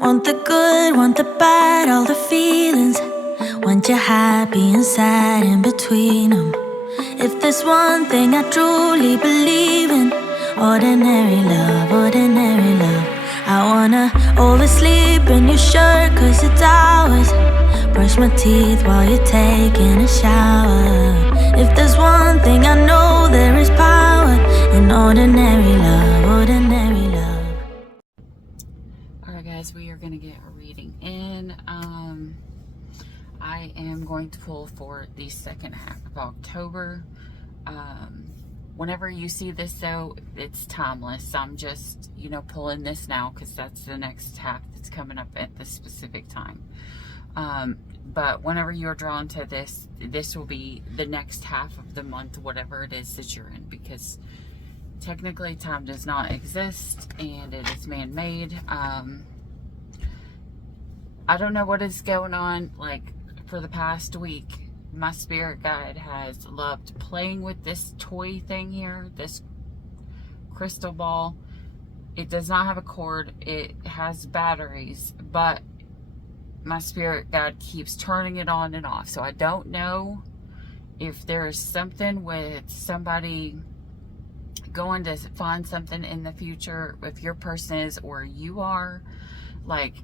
Want the good, want the bad, all the feelings. Want you happy and sad in between them. If there's one thing I truly believe in, ordinary love, ordinary love. I wanna oversleep in your shirt 'cause it's ours. Brush my teeth while you're taking a shower. If there's one thing I know, there is power in ordinary love, ordinary love. Alright guys, we are going to get a reading in. I am going to pull for the second half of October. Whenever you see this though, it's timeless. I'm just, pulling this now because that's the next half that's coming up at this specific time. But whenever you're drawn to this, this will be the next half of the month, whatever it is that you're in, because technically time does not exist and it is man-made. I don't know what is going on. Like, for the past week, my spirit guide has loved playing with this toy thing here, this crystal ball. It does not have a cord, it has batteries, but my spirit guide keeps turning it on and off. So I don't know if there's something with somebody going to find something in the future, if your person is or you are, like,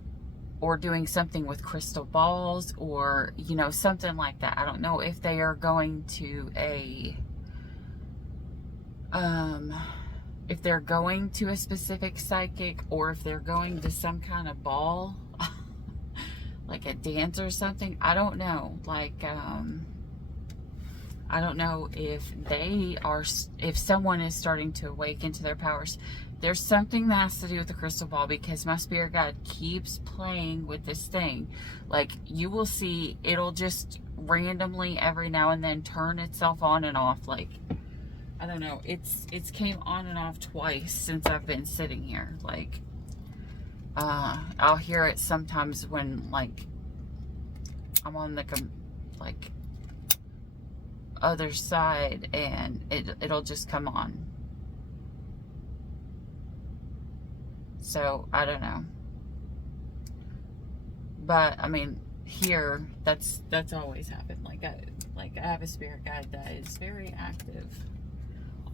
or doing something with crystal balls, or something like that. I don't know if they are going to if they're going to a specific psychic, or if they're going to some kind of ball like a dance or something. I don't know. Like, I don't know if if someone is starting to awaken to their powers. There's something that has to do with the crystal ball, because my spirit guide keeps playing with this thing. Like, you will see, it'll just randomly every now and then turn itself on and off. Like, I don't know. It's came on and off twice since I've been sitting here. Like, I'll hear it sometimes when, like, I'm on the other side, and it'll just come on. So I don't know, but I mean, here that's always happened. Like I have a spirit guide that is very active,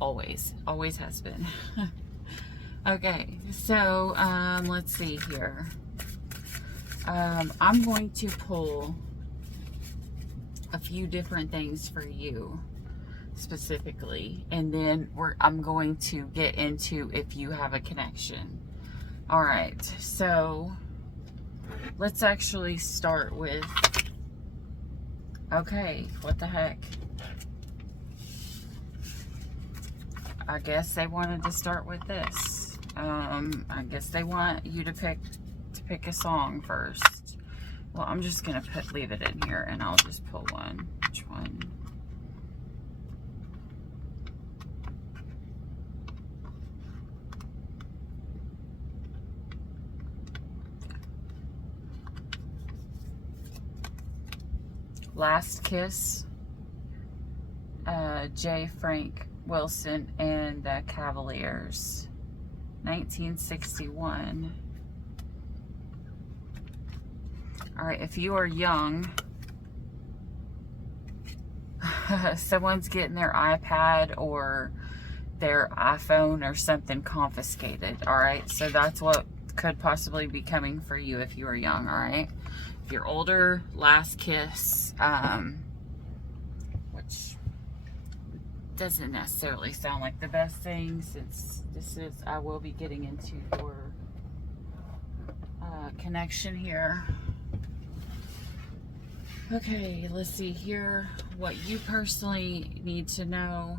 always has been. Okay, so let's see here. I'm going to pull a few different things for you specifically, and then I'm going to get into if you have a connection. All right, so let's actually start with, okay, what the heck? I guess they wanted to start with this. I guess they want you to pick a song first. Well, I'm just gonna leave it in here, and I'll just pull one. Which one? Last Kiss, J. Frank Wilson and the Cavaliers, 1961. All right, if you are young, someone's getting their iPad or their iPhone or something confiscated. All right, so that's what could possibly be coming for you if you are young. All right, if you're older, Last Kiss, which doesn't necessarily sound like the best thing, since I will be getting into your connection here. Okay, let's see here what you personally need to know.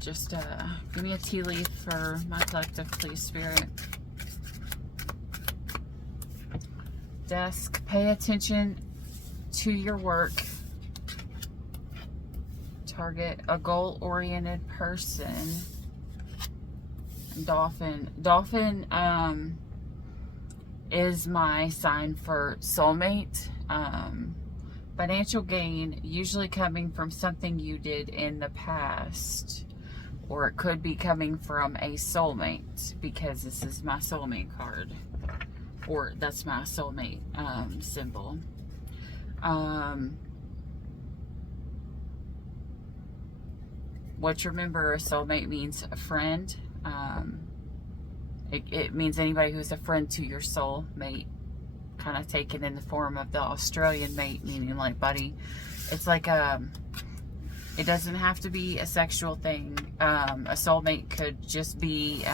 Just give me a tea leaf for my collective, please, Spirit. Desk, pay attention to your work. Target a goal-oriented person. Dolphin. Dolphin is my sign for soulmate. Financial gain, usually coming from something you did in the past. or it could be coming from a soulmate, because this is my soulmate card, or that's my soulmate symbol. What you remember, a soulmate means a friend. It means anybody who's a friend to your soul mate, kind of taken in the form of the Australian mate, meaning like buddy. It's like it doesn't have to be a sexual thing. A soulmate could just be,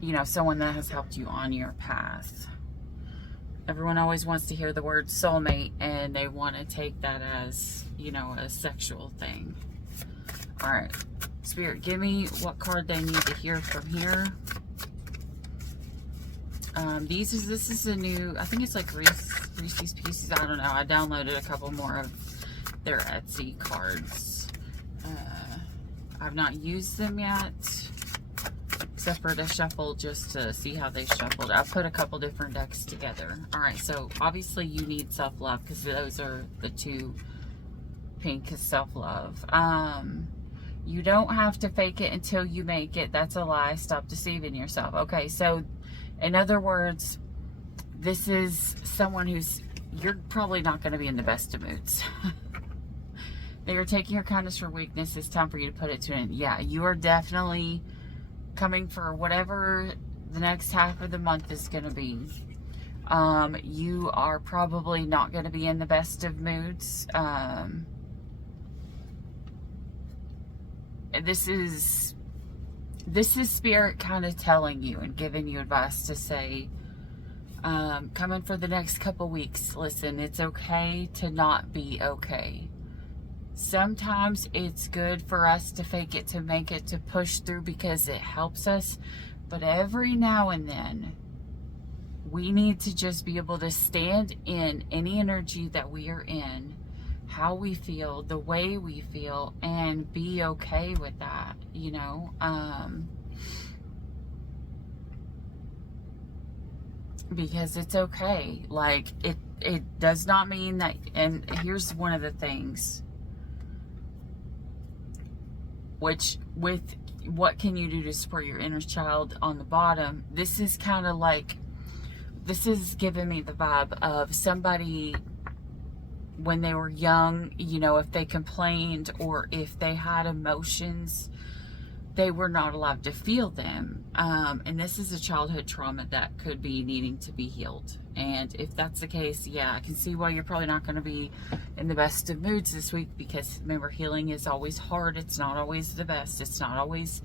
you know, someone that has helped you on your path. Everyone always wants to hear the word soulmate, and they want to take that as, you know, a sexual thing. All right, Spirit, give me what card they need to hear from here. This is a new, I think it's like Reese's Pieces. I don't know. I downloaded a couple more of their Etsy cards. I've not used them yet, except for to shuffle, just to see how they shuffled. I put a couple different decks together. All right, so obviously you need self-love, because those are the two pink is self-love. You don't have to fake it until you make it. That's a lie. Stop deceiving yourself. Okay, so in other words, this is someone who's, you're probably not going to be in the best of moods. They are taking your kindness for weakness. It's time for you to put it to an end. Yeah, you are definitely coming for whatever the next half of the month is going to be. You are probably not going to be in the best of moods. This is Spirit kind of telling you and giving you advice to say, coming for the next couple weeks, listen, it's okay to not be okay. Sometimes it's good for us to fake it to make it, to push through, because it helps us. But every now and then, we need to just be able to stand in any energy that we are in, how we feel, the way we feel, and be okay with that, you know. Because it's okay. Like, it does not mean that, and here's one of the things, which with what can you do to support your inner child on the bottom, this is kind of like, this is giving me the vibe of somebody when they were young, you know, if they complained or if they had emotions, they were not allowed to feel them. And this is a childhood trauma that could be needing to be healed. And if that's the case, yeah, I can see why you're probably not going to be in the best of moods this week, because remember, healing is always hard. It's not always the best. It's not always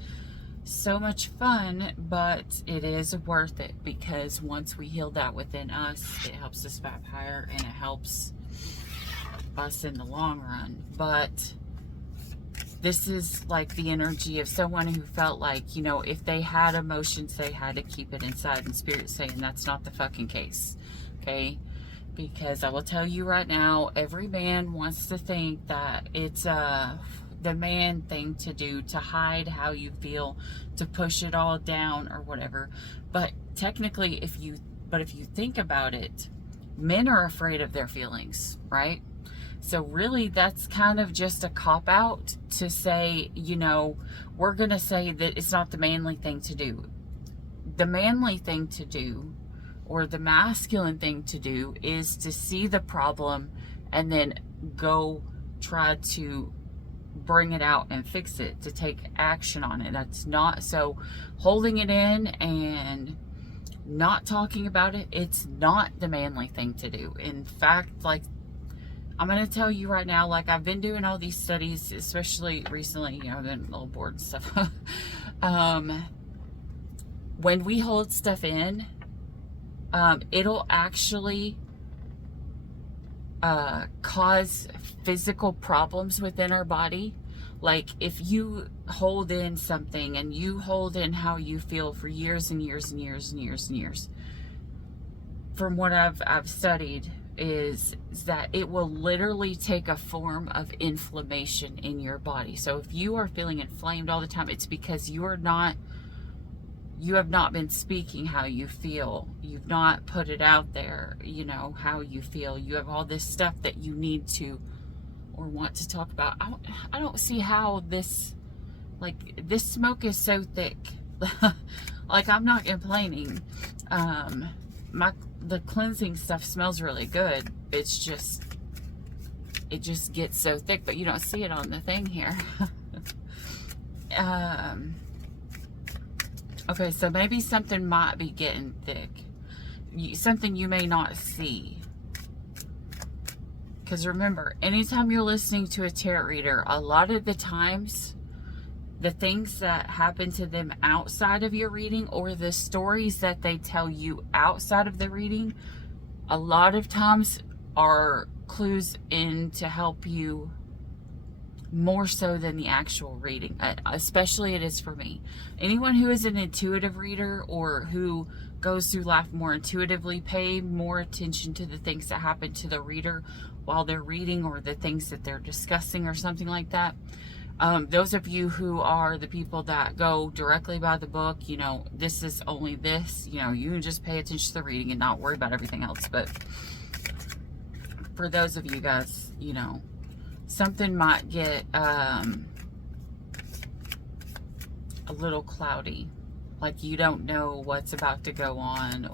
so much fun, but it is worth it, because once we heal that within us, it helps us vibe higher and it helps us in the long run. But this is like the energy of someone who felt like, you know, if they had emotions, they had to keep it inside, and Spirit's saying that's not the fucking case, okay? Because I will tell you right now, every man wants to think that it's the man thing to do, to hide how you feel, to push it all down or whatever. But technically, if you think about it, men are afraid of their feelings, right? So really, that's kind of just a cop-out to say, you know, we're going to say that it's not the manly thing to do. The manly thing to do, or the masculine thing to do, is to see the problem and then go try to bring it out and fix it, to take action on it. That's not, so holding it in and not talking about it, it's not the manly thing to do. In fact, like, I'm going to tell you right now, like, I've been doing all these studies, especially recently, you know, I've been a little bored and stuff. When we hold stuff in, it'll actually cause physical problems within our body. Like, if you hold in something and you hold in how you feel for years and years and years and years and years, from what I've studied, is that it will literally take a form of inflammation in your body. So if you are feeling inflamed all the time, it's because you have not been speaking how you feel. You've not put it out there, you know, how you feel. You have all this stuff that you need to, or want to talk about. I don't see how this, like, this smoke is so thick. Like, I'm not complaining. The cleansing stuff smells really good. It's just, it just gets so thick, but you don't see it on the thing here. Okay, so maybe something might be getting thick. Something you may not see. Because remember, anytime you're listening to a tarot reader, a lot of the times, the things that happen to them outside of your reading, or the stories that they tell you outside of the reading, a lot of times are clues in to help you more so than the actual reading. Especially it is for me. Anyone who is an intuitive reader or who goes through life more intuitively, pay more attention to the things that happen to the reader while they're reading, or the things that they're discussing or something like that. Those of you who are the people that go directly by the book, you know, this is only this, you know, you can just pay attention to the reading and not worry about everything else. But for those of you guys, you know, something might get a little cloudy. Like you don't know what's about to go on,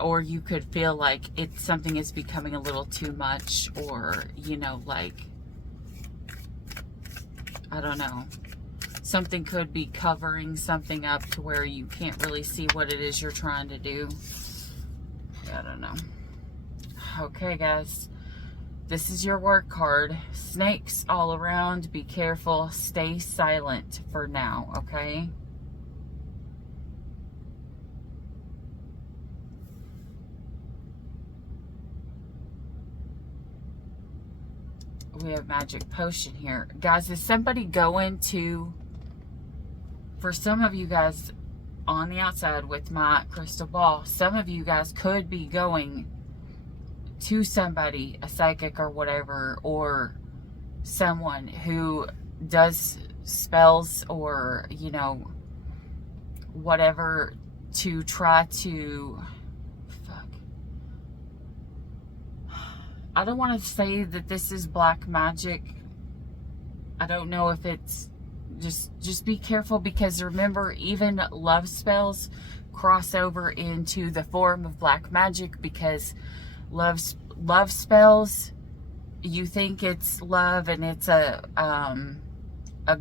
or you could feel like something is becoming a little too much, or, you know, like, I don't know. Something could be covering something up to where you can't really see what it is you're trying to do. I don't know. Okay, guys. This is your work card. Snakes all around. Be careful. Stay silent for now, okay? We have magic potion here. Guys, is somebody going to, for some of you guys on the outside with my crystal ball, some of you guys could be going to somebody, a psychic or whatever, or someone who does spells or, you know, whatever, to try to, I don't want to say that this is black magic. I don't know if it's, just be careful, because remember, even love spells cross over into the form of black magic, because love spells, you think it's love and it's a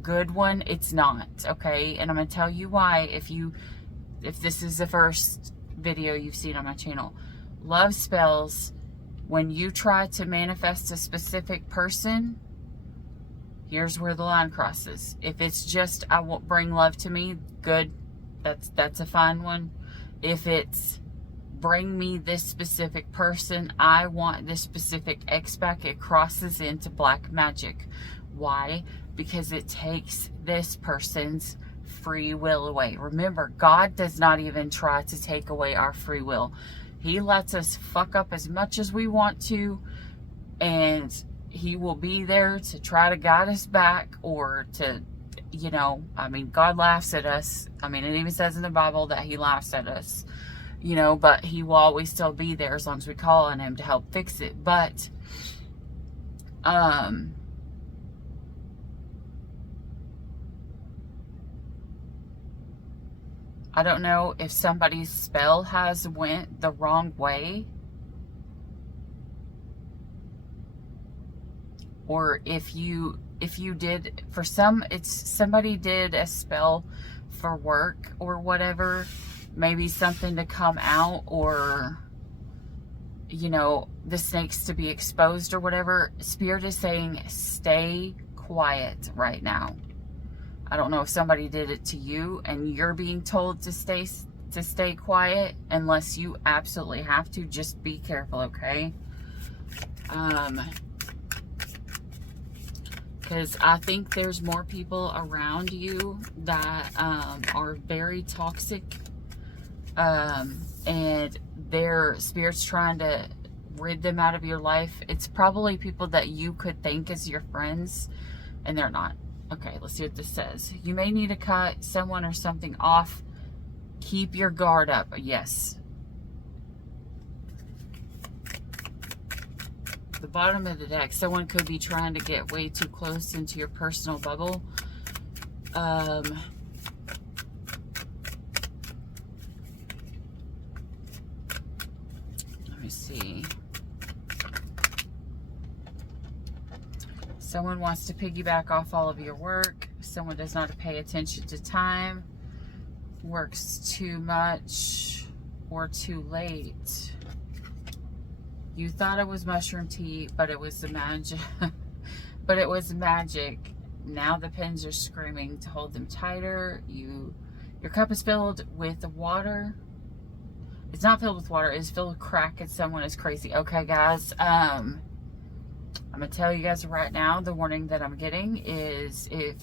good one. It's not, okay? And I'm going to tell you why if this is the first video you've seen on my channel. Love spells, when you try to manifest a specific person, here's where the line crosses. If it's just, I won't bring love to me, good, that's a fine one. If it's, bring me this specific person, I want this specific ex back, it crosses into black magic. Why? Because it takes this person's free will away. Remember, God does not even try to take away our free will. He lets us fuck up as much as we want to, and he will be there to try to guide us back, or to, you know, I mean, God laughs at us. I mean, it even says in the Bible that he laughs at us, you know, but he will always still be there as long as we call on him to help fix it. But, I don't know if somebody's spell has went the wrong way, or if you did, for some, it's somebody did a spell for work or whatever, maybe something to come out, or, you know, the snakes to be exposed or whatever. Spirit is saying stay quiet right now. I don't know if somebody did it to you and you're being told to stay quiet, unless you absolutely have to. Just be careful, okay? Because I think there's more people around you that are very toxic, and their spirit's trying to rid them out of your life. It's probably people that you could think as your friends, and they're not. Okay, let's see what this says. You may need to cut someone or something off. Keep your guard up. Yes. the bottom of the deck, someone could be trying to get way too close into your personal bubble. Let me see. Someone wants to piggyback off all of your work. Someone does not pay attention to time. Works too much or too late. You thought it was mushroom tea, but it was the magic. But it was magic. Now the pins are screaming to hold them tighter. Your cup is filled with water. It's not filled with water. It's filled with crack, and someone is crazy. Okay, guys. I'm gonna tell you guys right now. The warning that I'm getting is if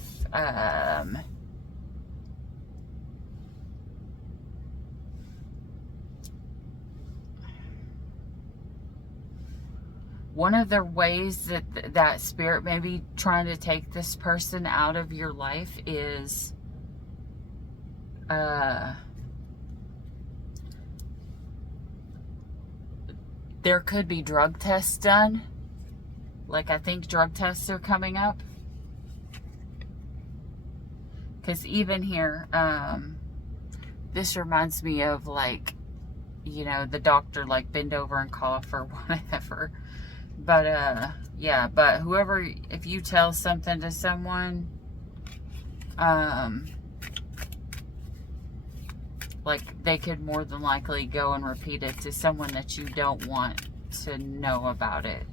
one of the ways that spirit may be trying to take this person out of your life is there could be drug tests done. Like, I think drug tests are coming up. Because even here, this reminds me of, like, you know, the doctor, like, bend over and cough or whatever. But, yeah, but whoever, if you tell something to someone, like, they could more than likely go and repeat it to someone that you don't want to know about it.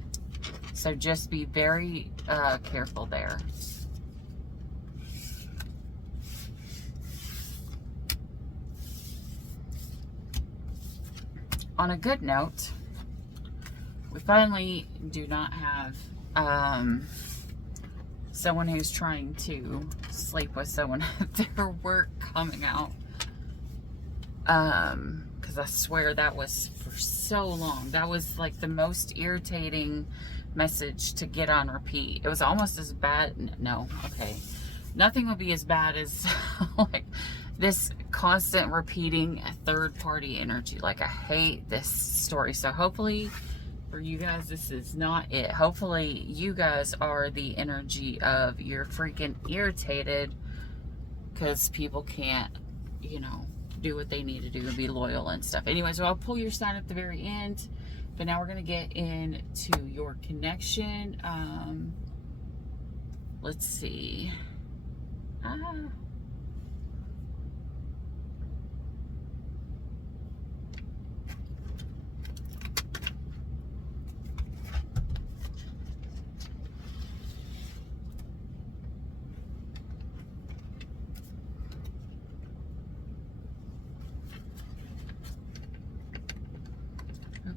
So just be very careful there. On a good note, we finally do not have someone who's trying to sleep with someone at their work coming out. Because I swear that was for so long. That was like the most irritating message to get on repeat. It was almost as bad. No, okay. Nothing would be as bad as like this constant repeating third party energy. Like, I hate this story. So hopefully for you guys, this is not it. Hopefully you guys are the energy of you're freaking irritated because people can't, you know, do what they need to do and be loyal and stuff. Anyway, so I'll pull your sign at the very end. But now we're going to get into your connection. Let's see.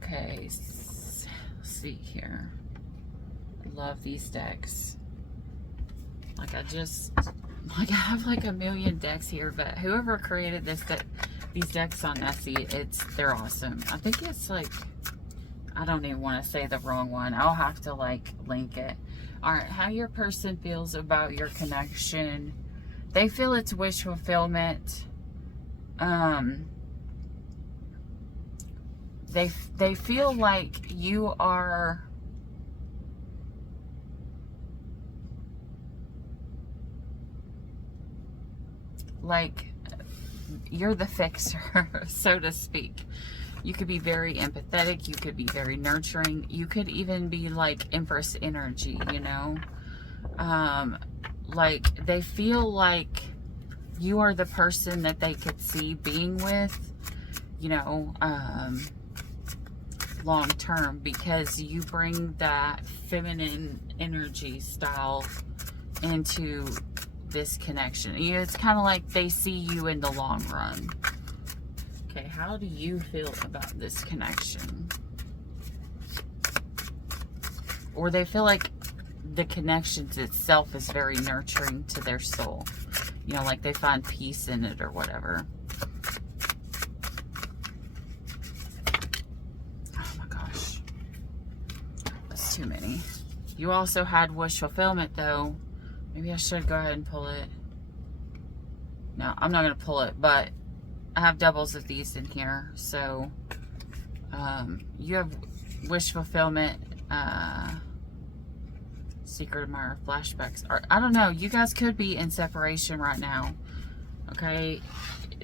Okay, let's see here. I love these decks. Like, I have like a million decks here, but whoever created these decks on Etsy, they're awesome. I think it's like, I don't even want to say the wrong one. I'll have to like link it. All right, how your person feels about your connection. They feel it's wish fulfillment. They feel like you are like you're the fixer, so to speak. You could be very empathetic, you could be very nurturing, you could even be like Empress energy, you know. Like, they feel like you are the person that they could see being with, you know, long term, because you bring that feminine energy style into this connection. It's kind of like they see you in the long run. Okay, how do you feel about this connection? Or they feel like the connection itself is very nurturing to their soul. You know, like they find peace in it or whatever. Too many. You also had wish fulfillment, though. Maybe I should go ahead and pull it. No, I'm not going to pull it, but I have doubles of these in here. So you have wish fulfillment Secret admirer flashbacks. Or, I don't know. You guys could be in separation right now. Okay?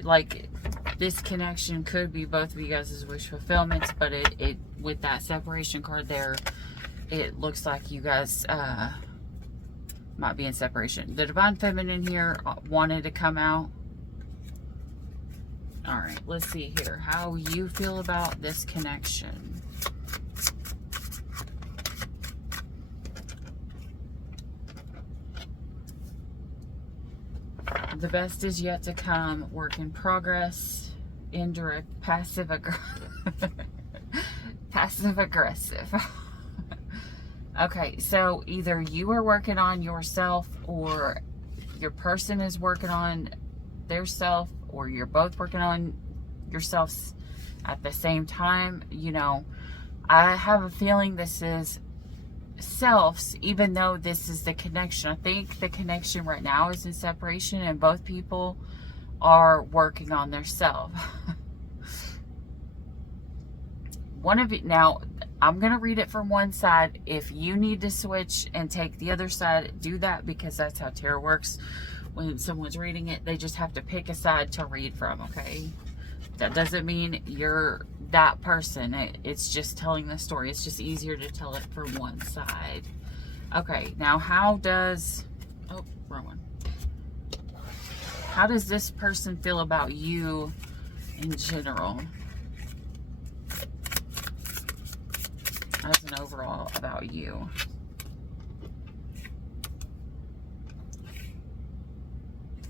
Like, this connection could be both of you guys' wish fulfillments, but it with that separation card there, it looks like you guys might be in separation. The divine feminine here wanted to come out. All right, let's see here how you feel about this connection. The best is yet to come. Work in progress. Indirect. Passive aggressive. Passive aggressive. Okay, so either you are working on yourself, or your person is working on their self, or you're both working on yourselves at the same time. You know, I have a feeling this is selves, even though this is the connection. I think the connection right now is in separation, and both people are working on their self. One of you, now I'm going to read it from one side. If you need to switch and take the other side, do that, because that's how tarot works. When someone's reading it, they just have to pick a side to read from, okay? That doesn't mean you're that person. It's just telling the story. It's just easier to tell it from one side. Okay, now how does... Oh, wrong one. How does this person feel about you in general? As an overall about you.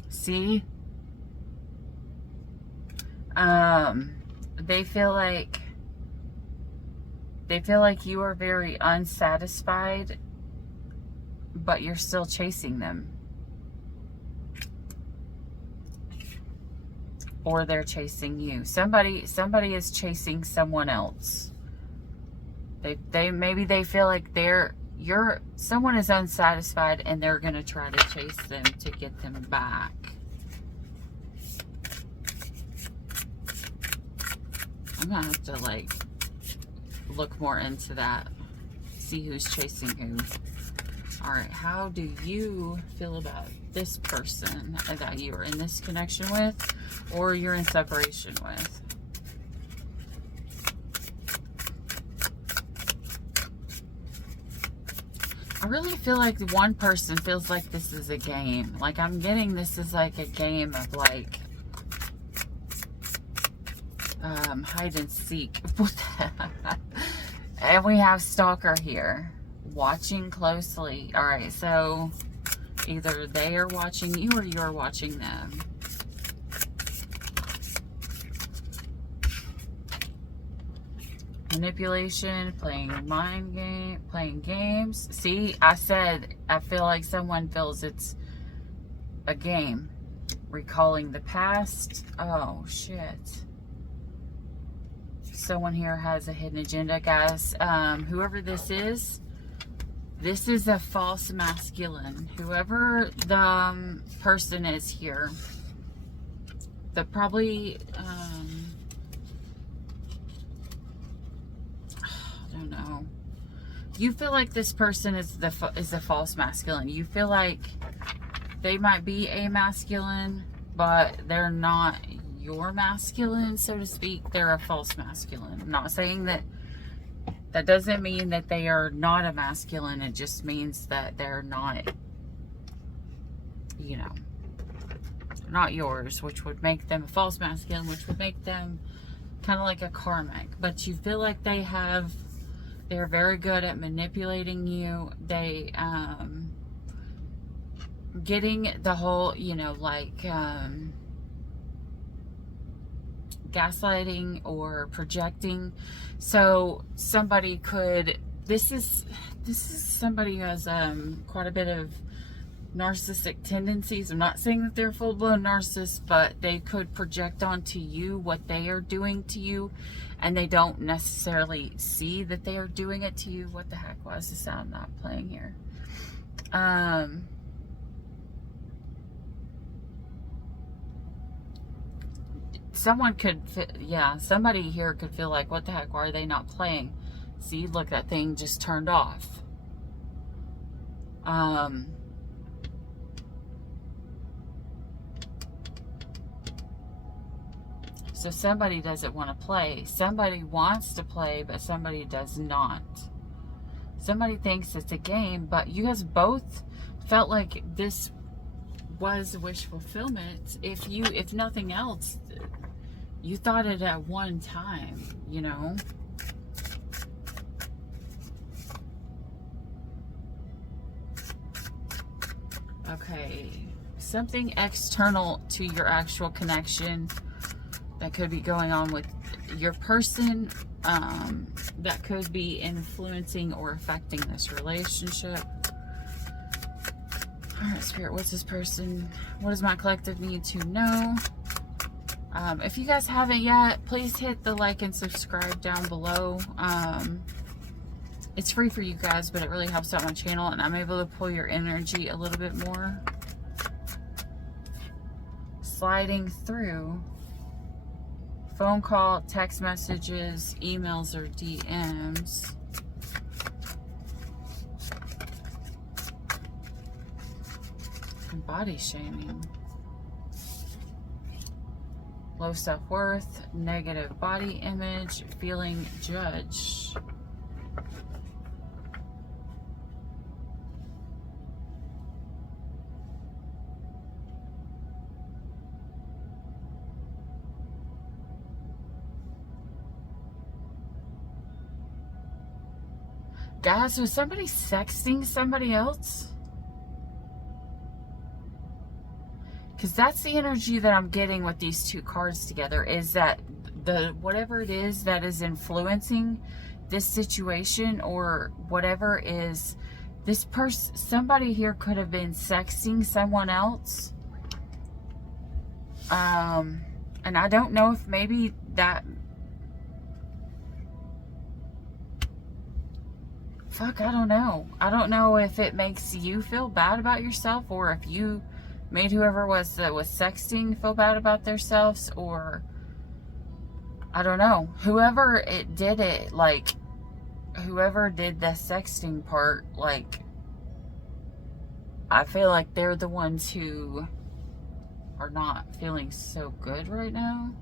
See? They feel like you are very unsatisfied, but you're still chasing them. Or they're chasing you. Somebody is chasing someone else. Maybe they feel like someone is unsatisfied, and they're gonna try to chase them to get them back. I'm gonna have to like look more into that, see who's chasing who. All right, how do you feel about this person that you are in this connection with, or you're in separation with? I really feel like one person feels like this is a game. Like, I'm getting this is like a game of like hide and seek. And we have stalker here, watching closely. All right, so either they are watching you or you're watching them. Manipulation, playing games. See, I said I feel like someone feels it's a game. Recalling the past. Oh shit. Someone here has a hidden agenda, guys. Whoever this is a false masculine. Whoever the person is here, the probably I don't know. You feel like this person is a false masculine. You feel like they might be a masculine, but they're not your masculine, so to speak. They're a false masculine. I'm not saying that doesn't mean that they are not a masculine. It just means that they're not, you know, not yours, which would make them a false masculine, which would make them kind of like a karmic. But you feel like they're very good at manipulating you. They getting the whole, you know, like gaslighting or projecting. So somebody could, this is somebody who has quite a bit of narcissistic tendencies. I'm not saying that they're full-blown narcissists, but they could project onto you what they are doing to you, and they don't necessarily see that they are doing it to you. What the heck? Why is the sound not playing here? Someone could, yeah, somebody here could feel like, what the heck, why are they not playing? See, look, that thing just turned off. So somebody doesn't want to play. Somebody wants to play, but somebody does not. Somebody thinks it's a game, but you guys both felt like this was wish fulfillment. If nothing else, you thought it at one time, you know? Okay, something external to your actual connection that could be going on with your person, that could be influencing or affecting this relationship. All right, Spirit, what's this person? What does my collective need to know? If you guys haven't yet, please hit the like and subscribe down below. It's free for you guys, but it really helps out my channel, and I'm able to pull your energy a little bit more. Sliding through phone call, text messages, emails, or DMs. And body shaming. Low self-worth, negative body image, feeling judged. Guys, was somebody sexting somebody else? Because that's the energy that I'm getting with these two cards together, is that whatever it is that is influencing this situation, or whatever is this person, somebody here could have been sexting someone else. And I don't know if maybe that, fuck, I don't know. I don't know if it makes you feel bad about yourself, or if you made whoever was that was sexting feel bad about themselves, or I don't know. Whoever it did it, like, whoever did the sexting part, like, I feel like they're the ones who are not feeling so good right now.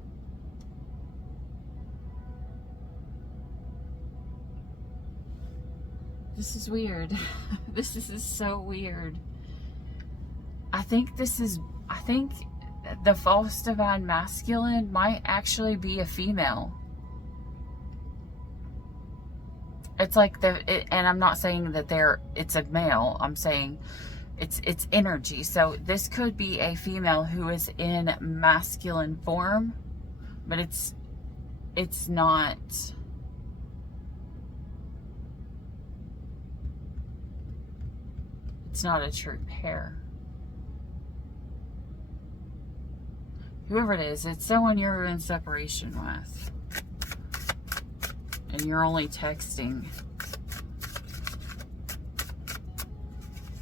This is weird. This is so weird. I think the false divine masculine might actually be a female. It's like and I'm not saying that it's a male. I'm saying it's energy. So this could be a female who is in masculine form, but it's not. It's not a true pair. Whoever it is, it's someone you're in separation with. And you're only texting.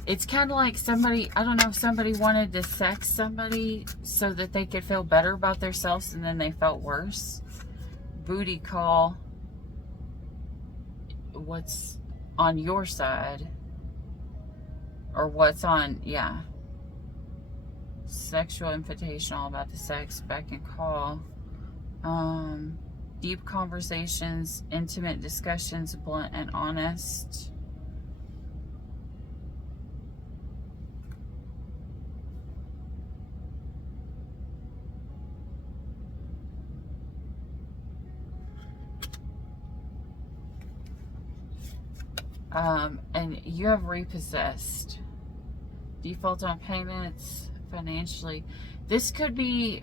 It's kind of like somebody, I don't know if somebody wanted to sex somebody so that they could feel better about themselves, and then they felt worse. Booty call. What's on your side? Or what's on, yeah. Sexual invitation, all about the sex, beck and call. Deep conversations, intimate discussions, blunt and honest. And you have repossessed. Default on payments, financially. This could be,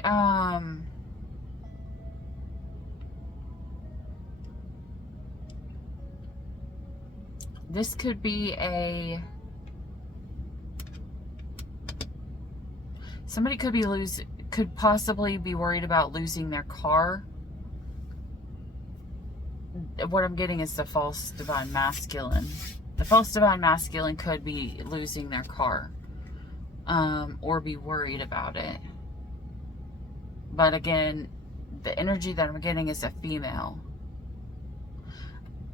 this could be somebody could possibly be worried about losing their car. What I'm getting is the false divine masculine. The false divine masculine could be losing their car, or be worried about it. But again, the energy that I'm getting is a female.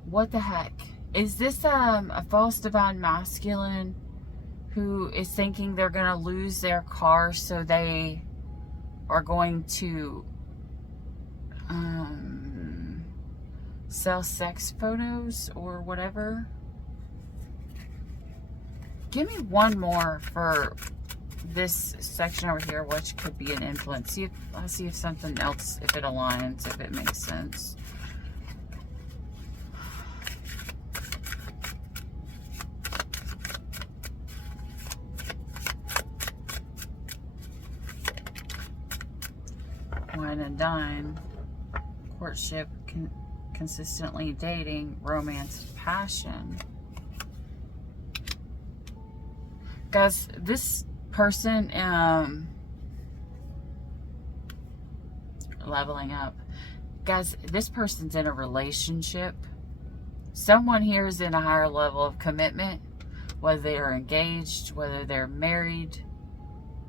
What the heck? Is this a false divine masculine who is thinking they're going to lose their car, so they are going to sell sex photos or whatever? Give me one more for this section over here, which could be an influence. I'll see if something else, if it aligns, if it makes sense. Wine and dine, courtship, consistently dating, romance, passion. Guys, this person, leveling up. Guys, this person's in a relationship. Someone here is in a higher level of commitment, whether they are engaged, whether they're married.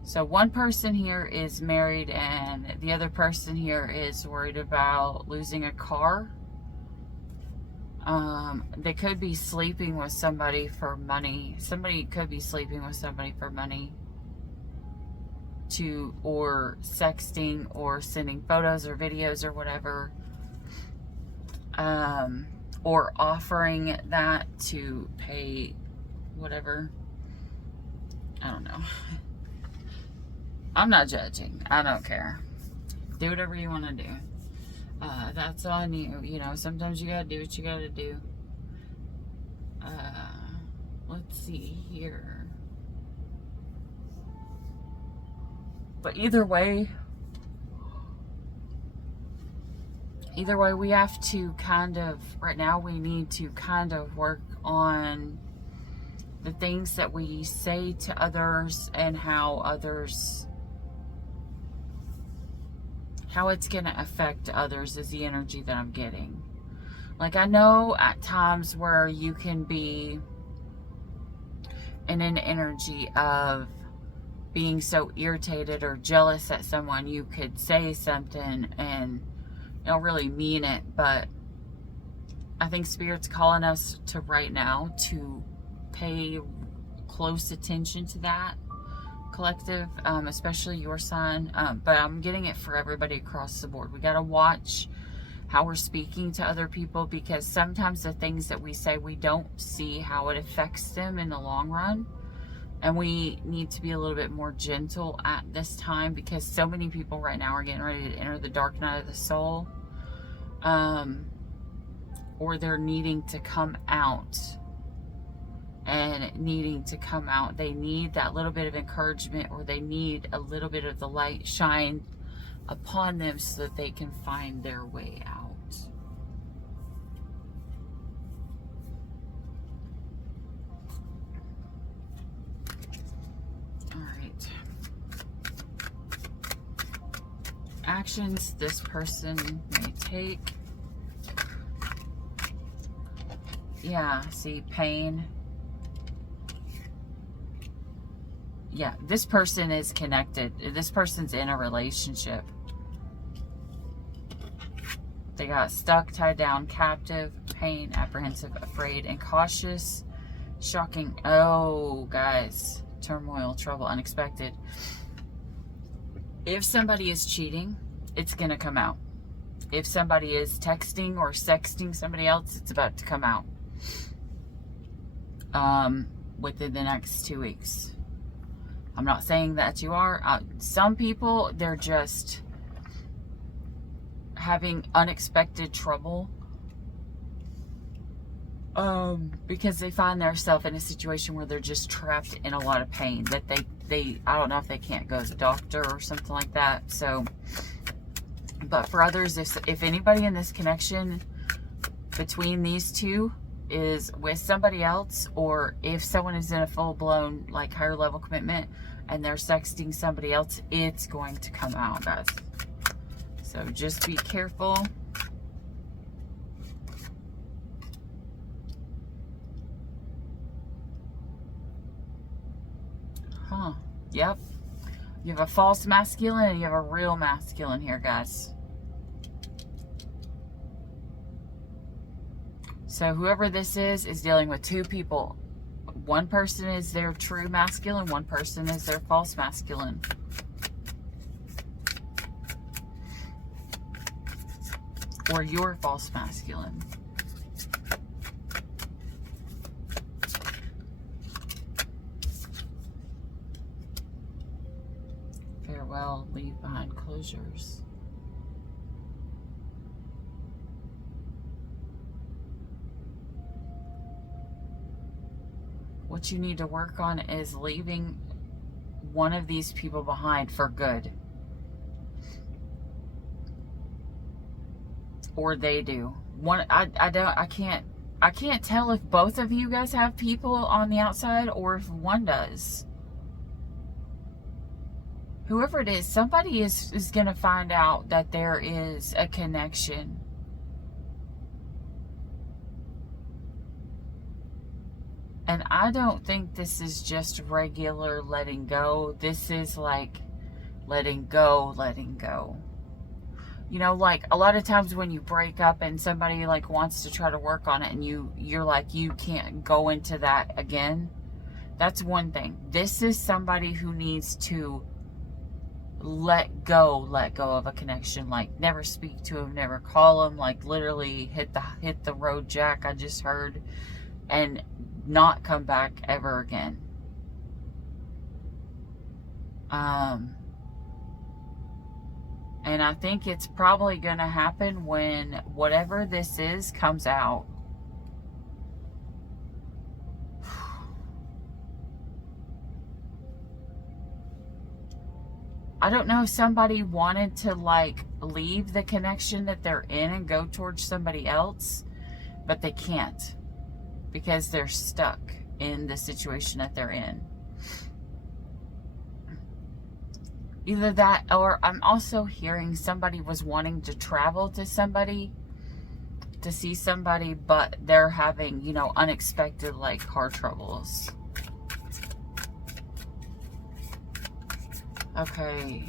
So one person here is married and the other person here is worried about losing a car. They could be sleeping with somebody for money. Somebody could be sleeping with somebody for money, or sexting or sending photos or videos or whatever, or offering that to pay whatever. I don't know. I'm not judging. I don't care. Do whatever you want to do. That's on you. You know, sometimes you gotta do what you gotta do. Let's see here. But either way, we have to kind of, right now we need to kind of work on the things that we say to others and how it's going to affect others is the energy that I'm getting. Like, I know at times where you can be in an energy of being so irritated or jealous at someone, you could say something and you don't really mean it, but I think Spirit's calling us to right now to pay close attention to that, collective, especially your sign, but I'm getting it for everybody across the board. We got to watch how we're speaking to other people, because sometimes the things that we say, we don't see how it affects them in the long run, and we need to be a little bit more gentle at this time, because so many people right now are getting ready to enter the dark night of the soul, or they're needing to come out. And needing to come out, they need that little bit of encouragement, or they need a little bit of the light shine upon them so that they can find their way out. All right. Actions this person may take. Yeah, see, pain. Yeah, this person is connected. This person's in a relationship. They got stuck, tied down, captive, pain, apprehensive, afraid, and cautious. Shocking. Oh, guys. Turmoil, trouble, unexpected. If somebody is cheating, it's going to come out. If somebody is texting or sexting somebody else, it's about to come out. Within the next 2 weeks. I'm not saying that you are. Some people, they're just having unexpected trouble because they find themselves in a situation where they're just trapped in a lot of pain, that they I don't know if they can't go to the doctor or something like that. So, but for others, if anybody in this connection between these two is with somebody else, or if someone is in a full-blown like higher level commitment and they're sexting somebody else, it's going to come out, guys. So just be careful. Yep, you have a false masculine and you have a real masculine here, guys. So So whoever this is dealing with two people. One person is their true masculine, one person is their false masculine. Or your false masculine. Farewell, leave behind closures. What you need to work on is leaving one of these people behind for good. Or they do. I can't tell if both of you guys have people on the outside or if one does. Whoever it is, somebody is going to find out that there is a connection. And I don't think this is just regular letting go. This is like letting go, letting go. You know, like a lot of times when you break up and somebody like wants to try to work on it and you're like, you can't go into that again. That's one thing. This is somebody who needs to let go of a connection. Like never speak to him, never call him, like literally hit the road jack I just heard, and not come back ever again. And I think it's probably going to happen when whatever this is comes out. I don't know if somebody wanted to like leave the connection that they're in and go towards somebody else, but they can't because they're stuck in the situation that they're in. Either that, or I'm also hearing somebody was wanting to travel to somebody, to see somebody, but they're having, you know, unexpected like car troubles. Okay.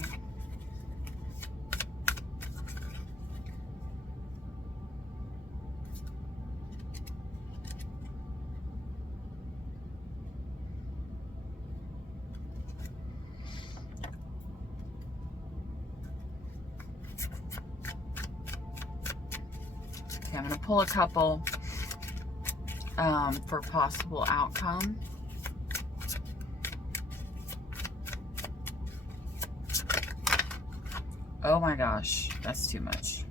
Okay, I'm going to pull a couple for possible outcome. Oh my gosh, that's too much.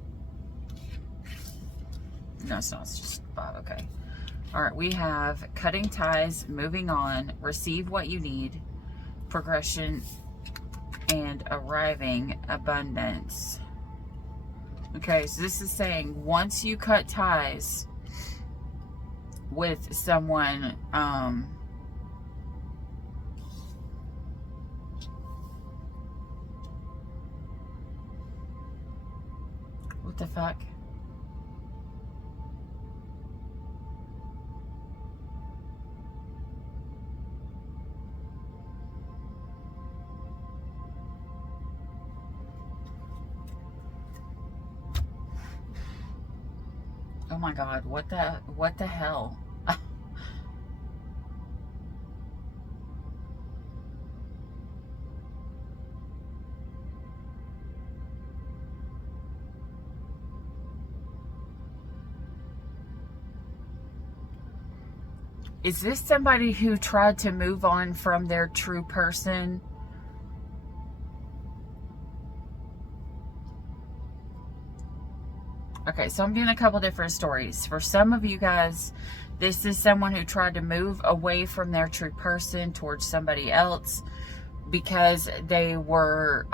No, it's not. It's just 5. Okay. All right, we have cutting ties, moving on, receive what you need, progression, and arriving abundance. Okay, so this is saying once you cut ties with someone, what the fuck? Oh my God, what the hell? Is this somebody who tried to move on from their true person? Okay, so I'm getting a couple different stories. For some of you guys, this is someone who tried to move away from their true person towards somebody else because they were,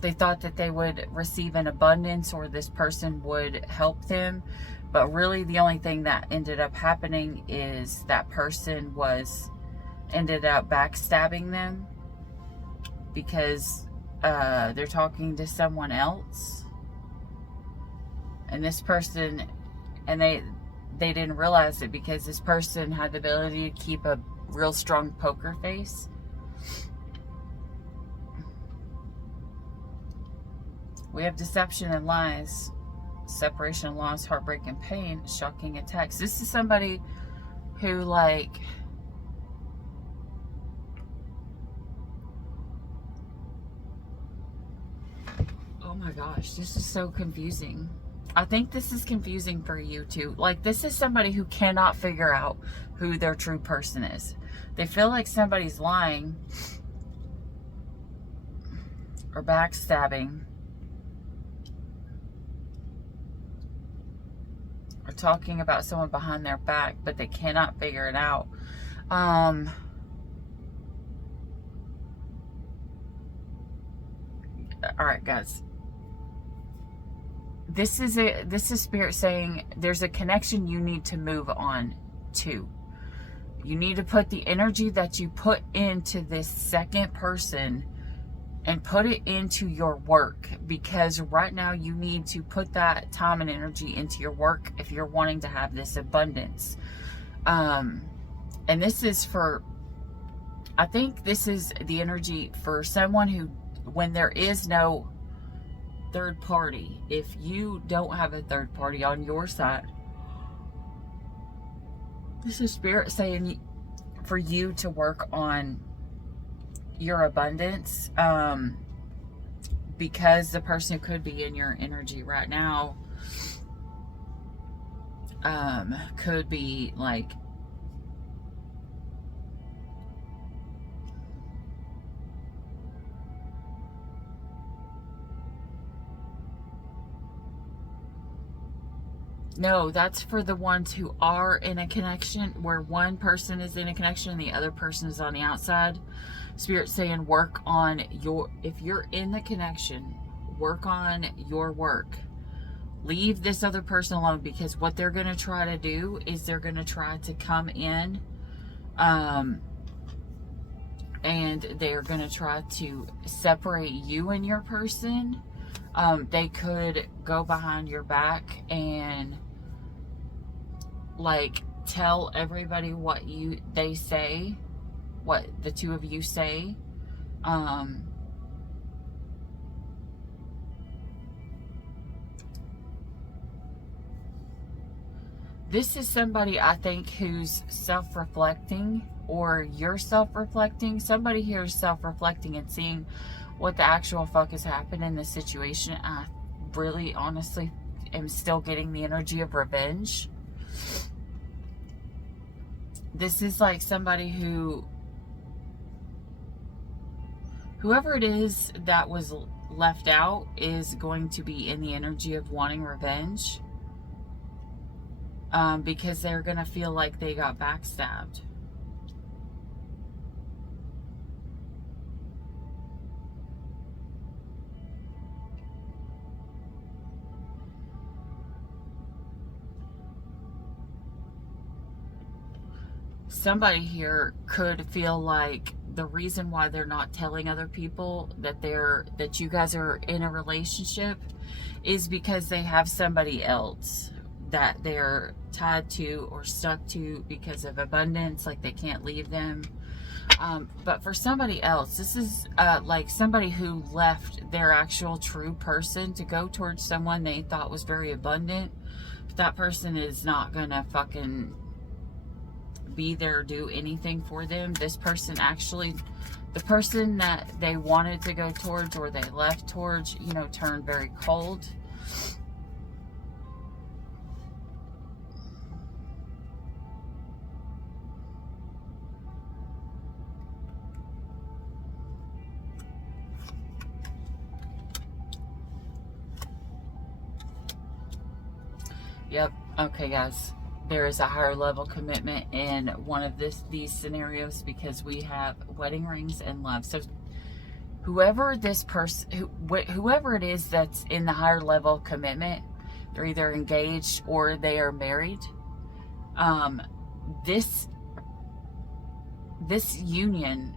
they thought that they would receive an abundance or this person would help them. But really the only thing that ended up happening is that person ended up backstabbing them because they're talking to someone else. And this person, and they didn't realize it because this person had the ability to keep a real strong poker face. We have deception and lies. separation, loss, heartbreak, and pain, shocking attacks. This is somebody who, like, oh my gosh, this is so confusing. I think this is confusing for you too. Like, this is somebody who cannot figure out who their true person is. They feel like somebody's lying or backstabbing or talking about someone behind their back, but they cannot figure it out. All right, guys. This is Spirit saying there's a connection you need to move on to. You need to put the energy that you put into this second person and put it into your work, because right now you need to put that time and energy into your work if you're wanting to have this abundance. And this is for, I think this is the energy for someone who, when there is no third party, if you don't have a third party on your side, this is Spirit saying for you to work on your abundance, because the person who could be in your energy right now could be like, no, that's for the ones who are in a connection, where one person is in a connection and the other person is on the outside. Spirit saying work on your, if you're in the connection, work on your work. Leave this other person alone, because what they're going to try to do is they're going to try to come in and they're going to try to separate you and your person. They could go behind your back and like tell everybody what they say, what the two of you say. This is somebody, I think, who's self-reflecting, or you're self-reflecting. Somebody here is self-reflecting and seeing what the actual fuck has happened in this situation. I really, honestly, am still getting the energy of revenge. This is like somebody who, whoever it is that was left out is going to be in the energy of wanting revenge, because they're going to feel like they got backstabbed. Somebody here could feel like the reason why they're not telling other people that you guys are in a relationship is because they have somebody else that they're tied to or stuck to because of abundance, like they can't leave them. But for somebody else, this is like somebody who left their actual true person to go towards someone they thought was very abundant. But that person is not gonna fucking be there or do anything for them. This person actually, the person that they wanted to go towards or they left towards, you know, turned very cold. Yep. Okay, guys. There is a higher level commitment in one of these scenarios, because we have wedding rings and love. So whoever this person, whoever it is that's in the higher level commitment, they're either engaged or they are married. This union,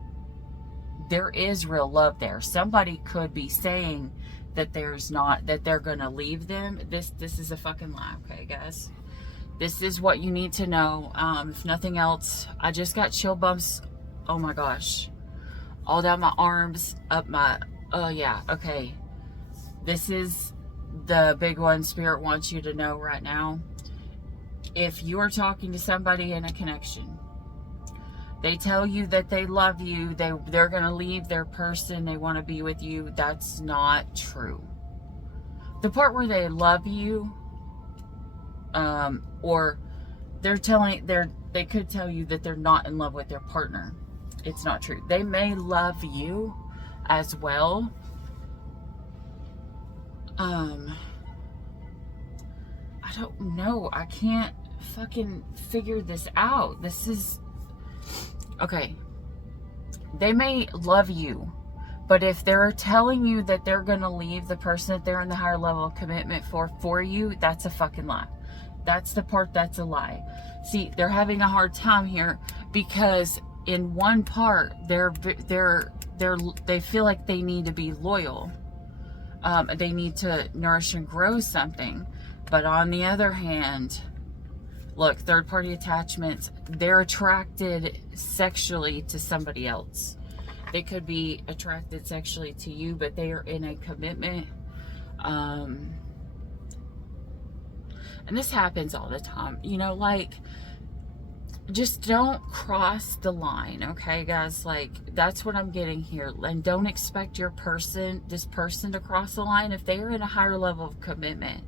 there is real love there. Somebody could be saying that there's not, that they're gonna leave them. This is a fucking lie. Okay, guys. This is what you need to know. If nothing else, I just got chill bumps. Oh my gosh. All down my arms, up my, oh yeah, okay. This is the big one Spirit wants you to know right now. If you are talking to somebody in a connection, they tell you that they love you, they're going to leave their person, they want to be with you. That's not true. The part where they love you, or they could tell you that they're not in love with their partner. It's not true. They may love you as well. I don't know. I can't fucking figure this out. This is okay. They may love you, but if they're telling you that they're going to leave the person that they're in the higher level of commitment for you, that's a fucking lie. That's the part that's a lie. See, they're having a hard time here because in one part they feel like they need to be loyal. They need to nourish and grow something. But on the other hand, look, third-party attachments, they're attracted sexually to somebody else. They could be attracted sexually to you, but they are in a commitment. And this happens all the time. You know, like, just don't cross the line, okay, guys? Like, that's what I'm getting here. And don't expect this person to cross the line if they are in a higher level of commitment.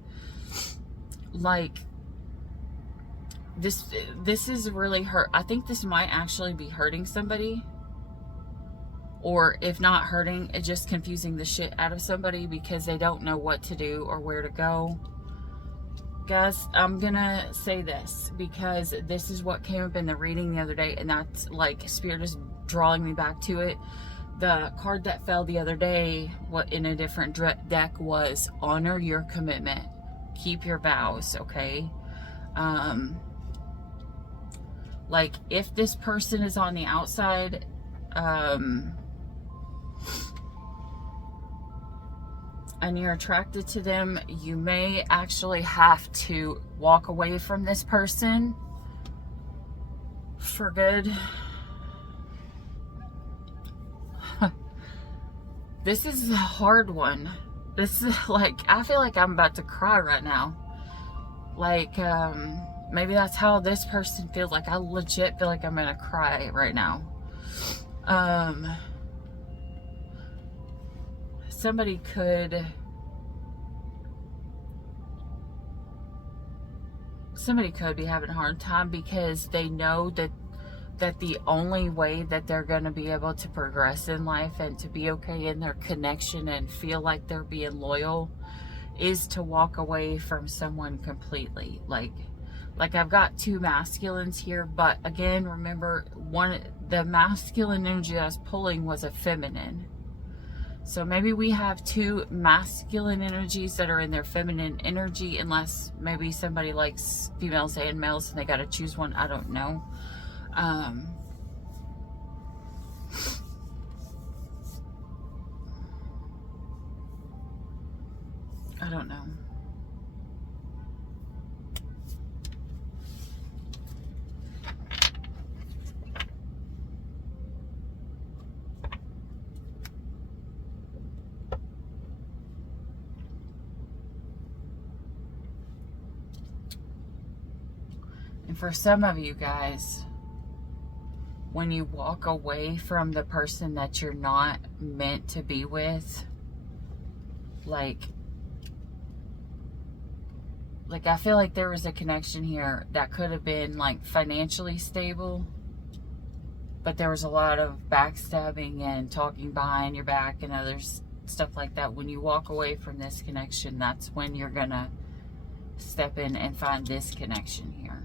Like, this is really hurt. I think this might actually be hurting somebody. Or if not hurting, it's just confusing the shit out of somebody because they don't know what to do or where to go. Guys, I'm gonna say this because this is what came up in the reading the other day, and that's like Spirit is drawing me back to it. The card that fell the other day, what in a different deck, was honor your commitment, keep your vows, okay? Like, if this person is on the outside, and you're attracted to them, you may actually have to walk away from this person for good. This is a hard one. This is like, I feel like I'm about to cry right now. Like, maybe that's how this person feels. Like, I legit feel like I'm gonna cry right now. Somebody could be having a hard time because they know that the only way that they're going to be able to progress in life and to be okay in their connection and feel like they're being loyal is to walk away from someone completely. Like I've got two masculines here, but again, remember, the masculine energy I was pulling was a feminine. So maybe we have two masculine energies that are in their feminine energy, unless maybe somebody likes females and males and they got to choose one. I don't know. I don't know. And for some of you guys, when you walk away from the person that you're not meant to be with, like I feel like there was a connection here that could have been like financially stable, but there was a lot of backstabbing and talking behind your back and other stuff like that. When you walk away from this connection, that's when you're gonna step in and find this connection here.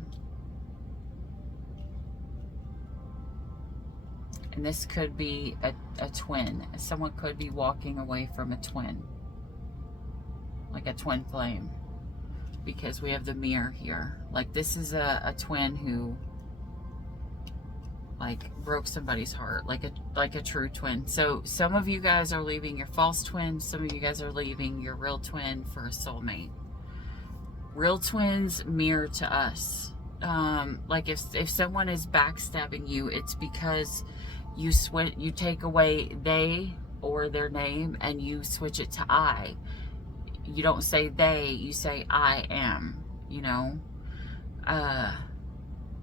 And this could be a twin. Someone could be walking away from a twin. Like a twin flame. Because we have the mirror here. Like, this is a twin who, like, broke somebody's heart. Like a true twin. So some of you guys are leaving your false twin. Some of you guys are leaving your real twin for a soulmate. Real twins mirror to us. Like, if someone is backstabbing you, it's because you take away they or their name and you switch it to I. you don't say they, you say I am, you know.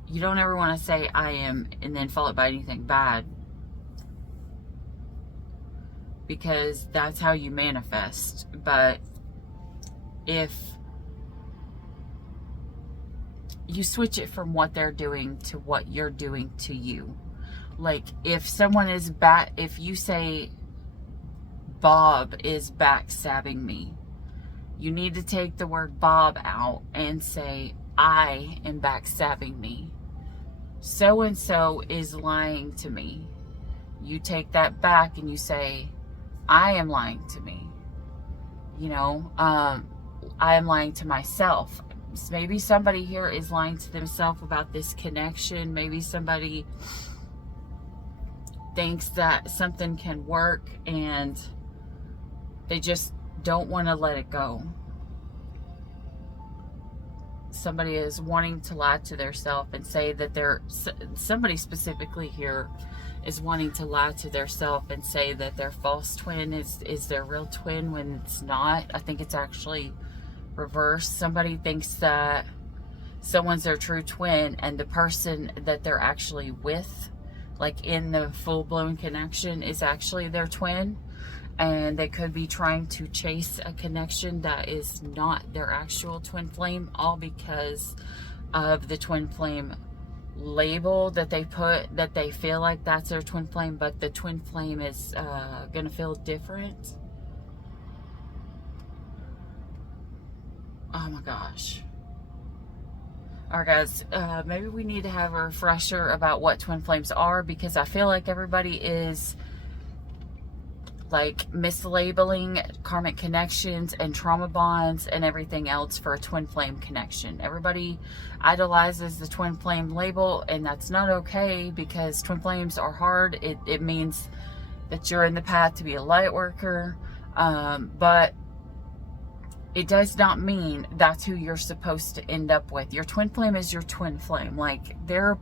You don't ever want to say I am and then follow it by anything bad, because that's how you manifest. But if you switch it from what they're doing to what you're doing to you, like if someone is if you say Bob is backstabbing me, you need to take the word Bob out and say I am backstabbing me. So and so is lying to me. You take that back and you say I am lying to me. You know, I am lying to myself. Maybe somebody here is lying to themselves about this connection. Maybe somebody thinks that something can work and they just don't want to let it go. Somebody is wanting to lie to themselves and say that somebody specifically here is wanting to lie to themselves and say that their false twin is their real twin, when it's not. I think it's actually reversed. Somebody thinks that someone's their true twin and the person that they're actually with, like in the full-blown connection, is actually their twin. And they could be trying to chase a connection that is not their actual twin flame, all because of the twin flame label that they put, that they feel like that's their twin flame, but the twin flame is going to feel different. Oh my gosh. Alright guys, maybe we need to have a refresher about what twin flames are, because I feel like everybody is like mislabeling karmic connections and trauma bonds and everything else for a twin flame connection. Everybody idolizes the twin flame label, and that's not okay, because twin flames are hard. It means that you're in the path to be a light worker, but it does not mean that's who you're supposed to end up with. Your twin flame is your twin flame. Like, they're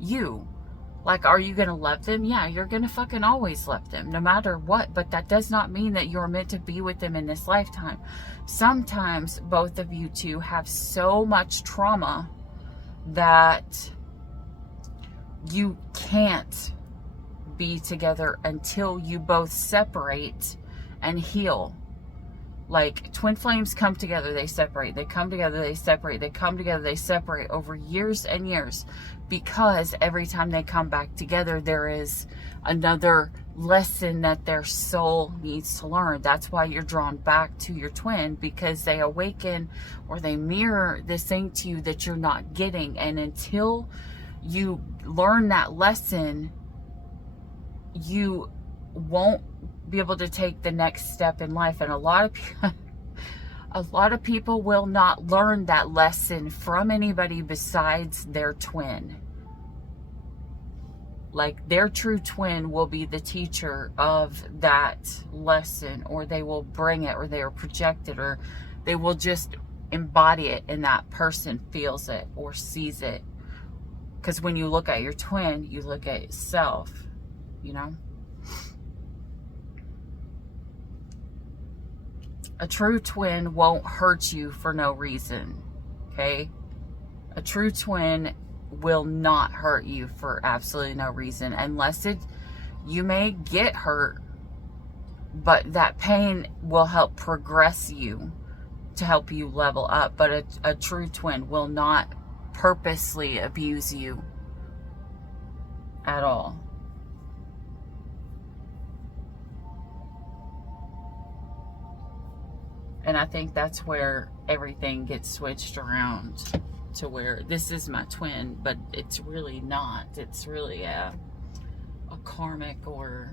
you. Like, are you going to love them? Yeah, you're going to fucking always love them, no matter what. But that does not mean that you're meant to be with them in this lifetime. Sometimes both of you two have so much trauma that you can't be together until you both separate and heal. Like, twin flames come together, they separate. They come together, they separate. They come together, they separate over years and years. Because every time they come back together, there is another lesson that their soul needs to learn. That's why you're drawn back to your twin, because they awaken or they mirror this thing to you that you're not getting. And until you learn that lesson, you won't be able to take the next step in life. And a lot of people will not learn that lesson from anybody besides their twin. Like, their true twin will be the teacher of that lesson, or they will bring it, or they will project it, or they will just embody it, and that person feels it or sees it. Because when you look at your twin, you look at yourself, you know? A true twin won't hurt you for no reason, okay? A true twin will not hurt you for absolutely no reason, unless you may get hurt, but that pain will help progress you to help you level up. But a true twin will not purposely abuse you at all. And I think that's where everything gets switched around, to where this is my twin, but it's really not. It's really a karmic or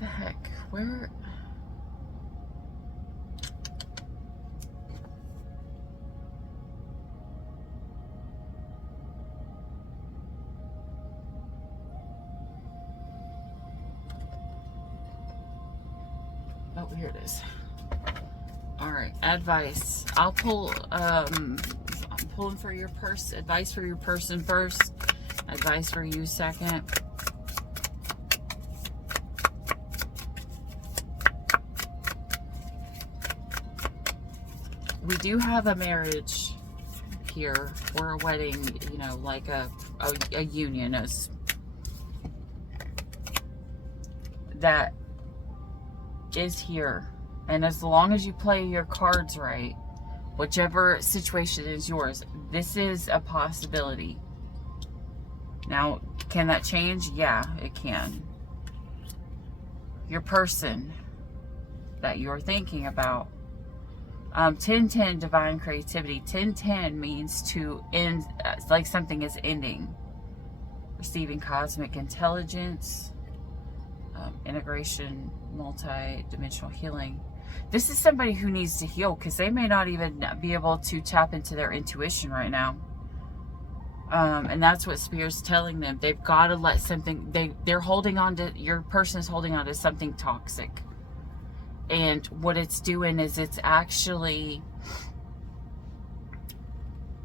the heck, where? Oh, here it is. All right, advice. I'll pull, I'm pulling for your person, advice for your person first, advice for you second. We do have a marriage here, or a wedding, you know, like a union that is here. And as long as you play your cards right, whichever situation is yours, this is a possibility. Now, can that change? Yeah, it can. Your person that you're thinking about. 1010 divine creativity. 1010 means to end, like something is ending. Receiving cosmic intelligence, integration, multi-dimensional healing. This is somebody who needs to heal, because they may not even be able to tap into their intuition right now. And that's what Spirit's telling them. They've got to let something, they're holding on to, your person is holding on to something toxic. And what it's doing is it's actually,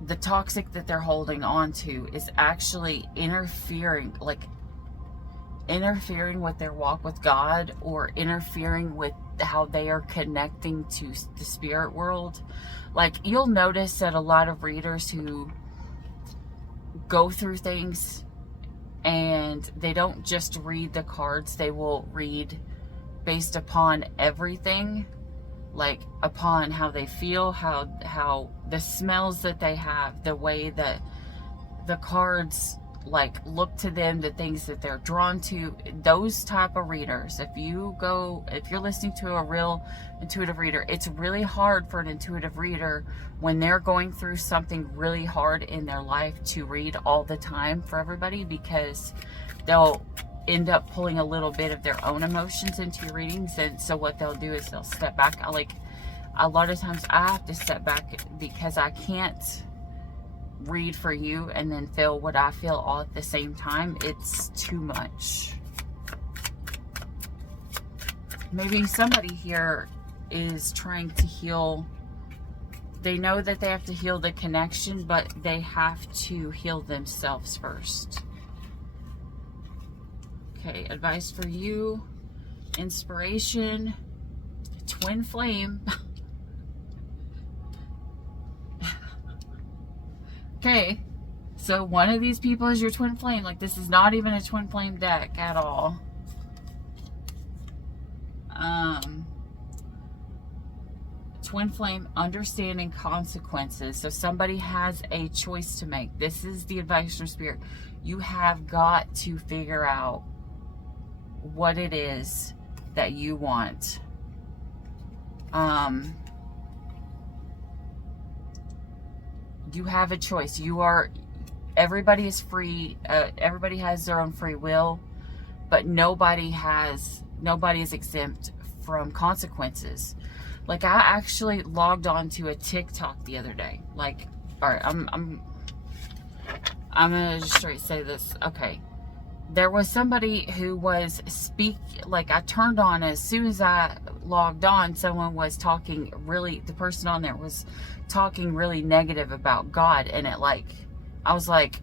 the toxic that they're holding on to is actually interfering with their walk with God, or interfering with how they are connecting to the spirit world. Like, you'll notice that a lot of readers who go through things, and they don't just read the cards, they will read based upon everything, like upon how they feel, how the smells that they have, the way that the cards like look to them, the things that they're drawn to. Those type of readers, if you're listening to a real intuitive reader, it's really hard for an intuitive reader when they're going through something really hard in their life to read all the time for everybody, because they'll end up pulling a little bit of their own emotions into your readings. And so what they'll do is they'll step back. Like, a lot of times I have to step back, because I can't read for you and then feel what I feel all at the same time. It's too much. Maybe somebody here is trying to heal. They know that they have to heal the connection, but they have to heal themselves first. Okay, advice for you, inspiration, twin flame. Okay, so one of these people is your twin flame. Like, this is not even a twin flame deck at all. Twin flame, understanding consequences. So somebody has a choice to make. This is the advice from Spirit. You have got to figure out what it is that you want. You have a choice. Everybody is free. Everybody has their own free will, but nobody is exempt from consequences. Like, I actually logged on to a TikTok the other day. Like, all right, I'm gonna just straight say this. Okay. There was somebody who was like, I turned on, as soon as I logged on, someone was talking the person on there was talking really negative about God. And I was like,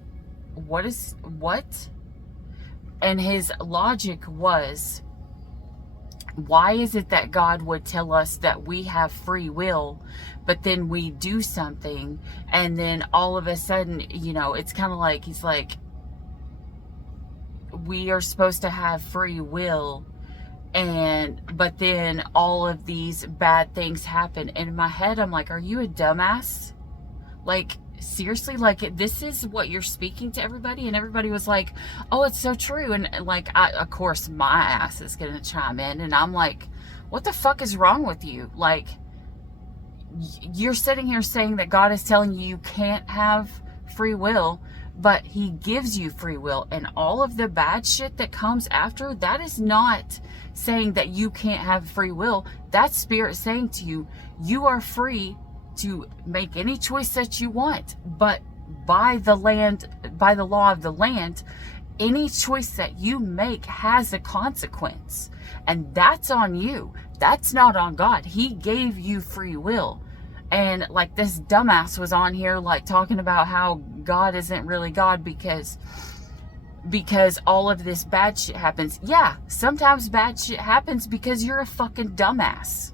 what? And his logic was, why is it that God would tell us that we have free will, but then we do something, and then all of a sudden, it's kind of like, he's like, we are supposed to have free will, but then all of these bad things happen. And in my head, I'm like, are you a dumbass? Like, seriously, like, this is what you're speaking to everybody? And everybody was like, oh, it's so true. And like, of course my ass is gonna chime in, and I'm like, what the fuck is wrong with you? Like, you're sitting here saying that God is telling you can't have free will, but he gives you free will, and all of the bad shit that comes after that is not saying that you can't have free will. That's Spirit saying to you, you are free to make any choice that you want, but by the law of the land, any choice that you make has a consequence, and that's on you. That's not on God. He gave you free will. And like this dumbass was on here like talking about how God isn't really God because all of this bad shit happens. Yeah, sometimes bad shit happens because you're a fucking dumbass.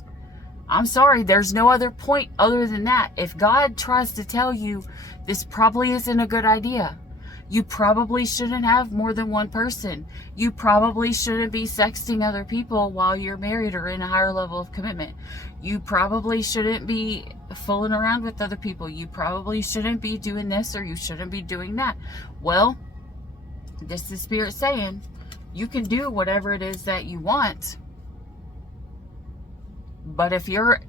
I'm sorry, there's no other point other than that. If God tries to tell you this probably isn't a good idea, you probably shouldn't have more than one person. You probably shouldn't be sexting other people while you're married or in a higher level of commitment. You probably shouldn't be fooling around with other people. You probably shouldn't be doing this or you shouldn't be doing that. Well, this is Spirit saying you can do whatever it is that you want. But if your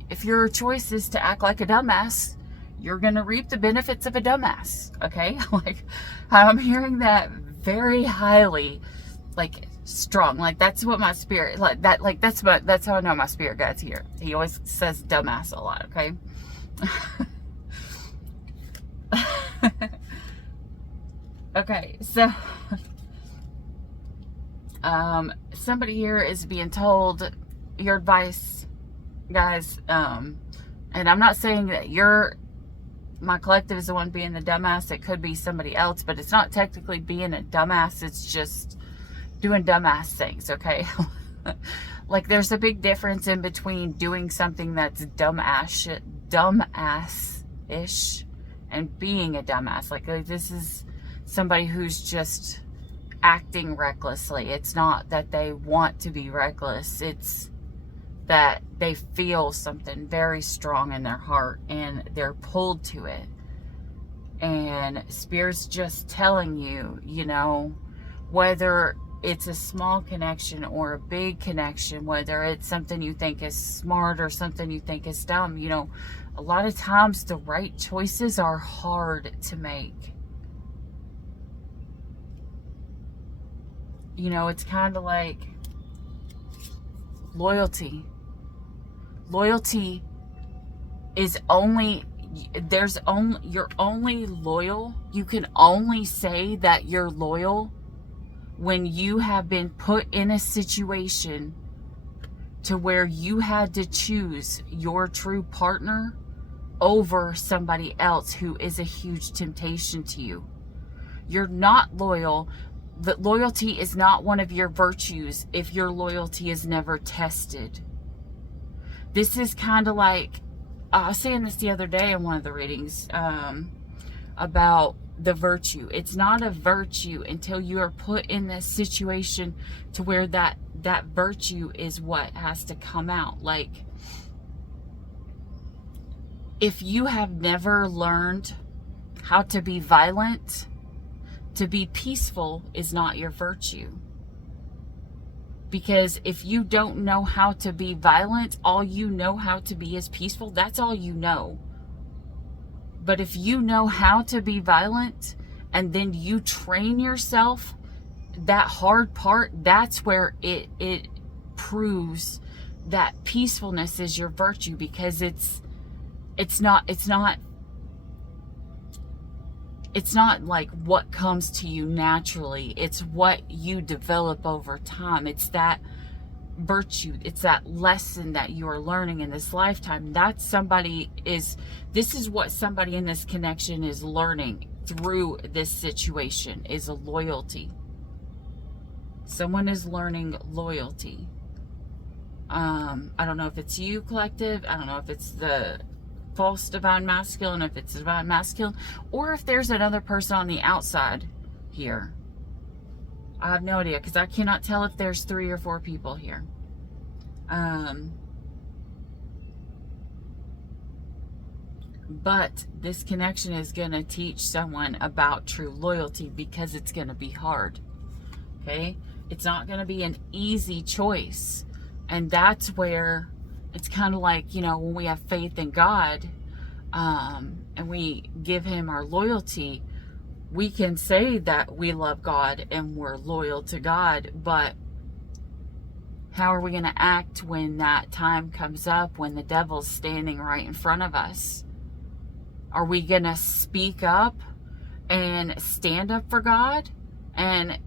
choice is to act like a dumbass, you're going to reap the benefits of a dumbass. Okay? Like, I'm hearing that very highly, like, strong. Like, that's what my spirit, that's how I know my spirit guide's here. He always says dumbass a lot. Okay? Okay, so somebody here is being told your advice, guys, and I'm not saying that my collective is the one being the dumbass. It could be somebody else, but it's not technically being a dumbass. It's just doing dumbass things, okay? Like, there's a big difference in between doing something that's dumbass-ish and being a dumbass. Like, this is somebody who's just acting recklessly. It's not that they want to be reckless. It's that they feel something very strong in their heart and they're pulled to it. And Spirit's just telling you, you know, whether it's a small connection or a big connection, whether it's something you think is smart or something you think is dumb, you know, a lot of times the right choices are hard to make. You know, it's kind of like loyalty. Loyalty is you're only loyal. You can only say that you're loyal when you have been put in a situation to where you had to choose your true partner over somebody else who is a huge temptation to you. You're not loyal. That loyalty is not one of your virtues if your loyalty is never tested. This is kind of like, I was saying this the other day in one of the readings about the virtue. It's not a virtue until you are put in this situation to where that virtue is what has to come out. Like, if you have never learned how to be violent, to be peaceful is not your virtue. Because if you don't know how to be violent, all you know how to be is peaceful. That's all you know. But if you know how to be violent and then you train yourself, that hard part, that's where it proves that peacefulness is your virtue, because it's not like what comes to you naturally. It's what you develop over time. It's that virtue. It's that lesson that you are learning in this lifetime. This is what somebody in this connection is learning through this situation, is a loyalty. Someone is learning loyalty. I don't know if it's you, collective. I don't know if it's the false divine masculine, if it's divine masculine, or if there's another person on the outside here. I have no idea, because I cannot tell if there's 3 or 4 people here. But this connection is going to teach someone about true loyalty, because it's going to be hard. Okay? It's not going to be an easy choice. And that's where it's kind of like, you know, when we have faith in God, and we give Him our loyalty, we can say that we love God and we're loyal to God, but how are we going to act when that time comes up, when the devil's standing right in front of us? Are we going to speak up and stand up for God and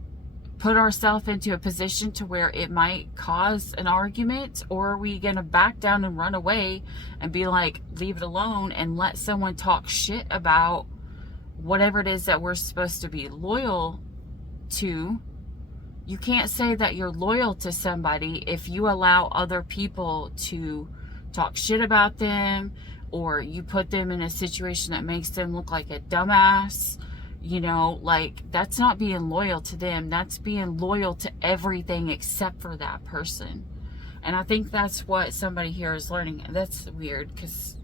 put ourselves into a position to where it might cause an argument, or are we going to back down and run away and be like, leave it alone and let someone talk shit about whatever it is that we're supposed to be loyal to? You can't say that you're loyal to somebody if you allow other people to talk shit about them, or you put them in a situation that makes them look like a dumbass. You know, like, that's not being loyal to them. That's being loyal to everything except for that person. And I think that's what somebody here is learning. That's weird, because,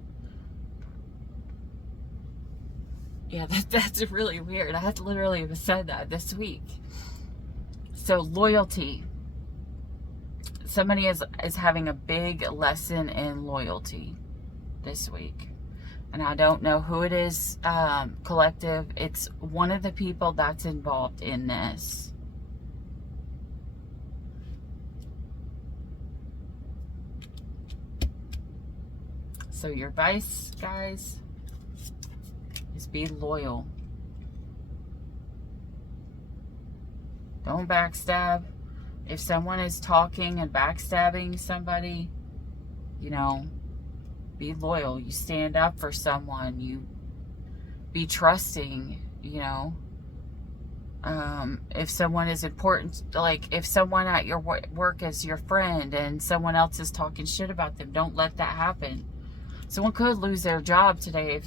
yeah, that's really weird. I had literally said that this week. So loyalty. Somebody is having a big lesson in loyalty this week. And I don't know who it is, collective. It's one of the people that's involved in this. So your advice, guys, is be loyal. Don't backstab. If someone is talking and backstabbing somebody, you know, be loyal. You stand up for someone. You be trusting, you know. If someone is important, like if someone at your work is your friend and someone else is talking shit about them, don't let that happen. Someone could lose their job today,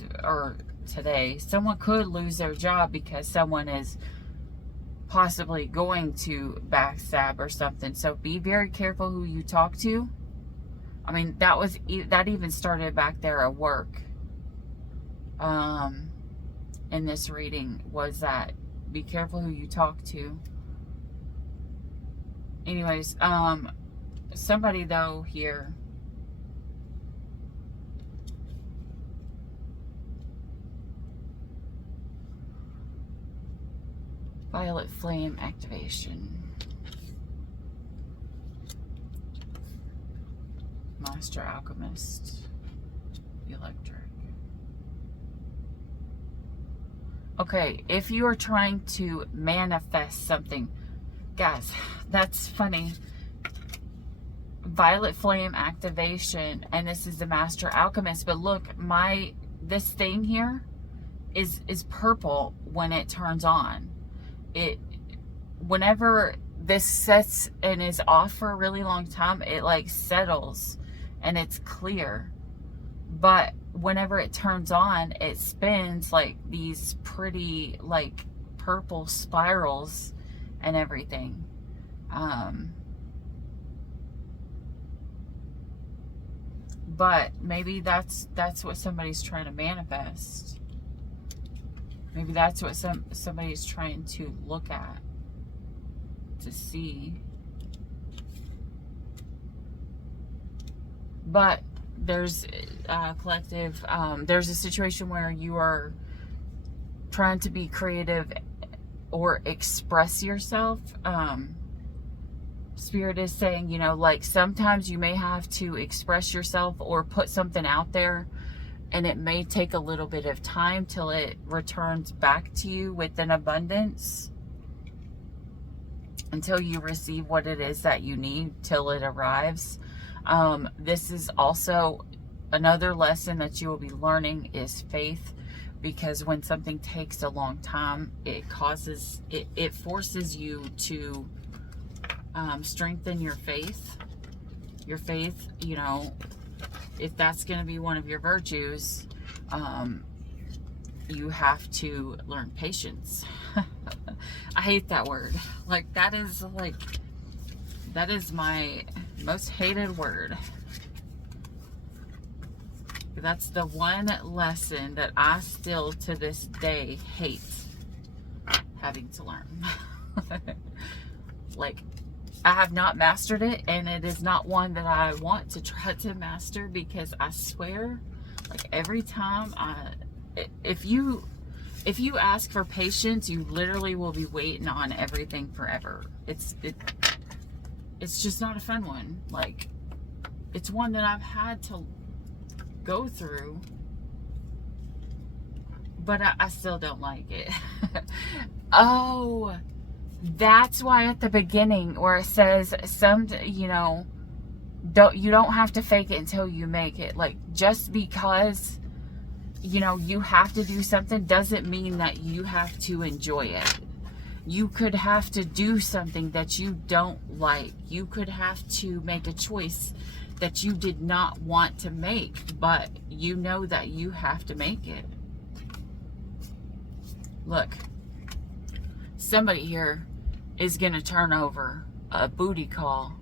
someone could lose their job because someone is possibly going to backstab or something. So be very careful who you talk to. I mean, that even started back there at work. In this reading was that be careful who you talk to. Anyways, somebody though here, violet flame activation. Master Alchemist. Electric. Okay, if you are trying to manifest something, guys, that's funny. Violet flame activation, and this is the Master Alchemist, but look, this thing here is purple when it turns on. Whenever this sets and is off for a really long time, it like settles and it's clear. But whenever it turns on, it spins like these pretty like purple spirals and everything. But maybe that's what somebody's trying to manifest. Maybe that's what somebody's trying to look at, to see. But there's collective, there's a situation where you are trying to be creative or express yourself. Spirit is saying, you know, like sometimes you may have to express yourself or put something out there, and it may take a little bit of time till it returns back to you with an abundance, until you receive what it is that you need, till it arrives. This is also another lesson that you will be learning is faith, because when something takes a long time, it forces you to strengthen your faith. Your faith, you know, if that's going to be one of your virtues, you have to learn patience. I hate that word. Like, that is my most hated word. That's the one lesson that I still to this day hate having to learn. Like, I have not mastered it, and it is not one that I want to try to master, because I swear, like, every time if you ask for patience, you literally will be waiting on everything forever. It's just not a fun one. Like, it's one that I've had to go through, but I still don't like it. Oh, That's why at the beginning where it says you don't have to fake it until you make it. Like, just because you have to do something doesn't mean that you have to enjoy it. You could have to do something that you don't like. You could have to make a choice that you did not want to make, but you know that you have to make it. Look, somebody here is going to turn over a booty call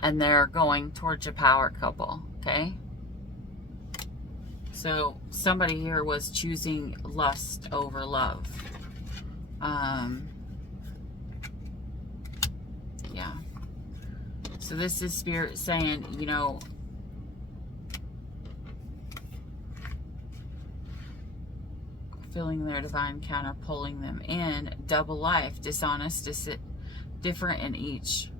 and they're going towards a power couple, okay? So somebody here was choosing lust over love. Yeah. So this is Spirit saying, feeling their divine counter pulling them in. Double life, dishonest, different in each,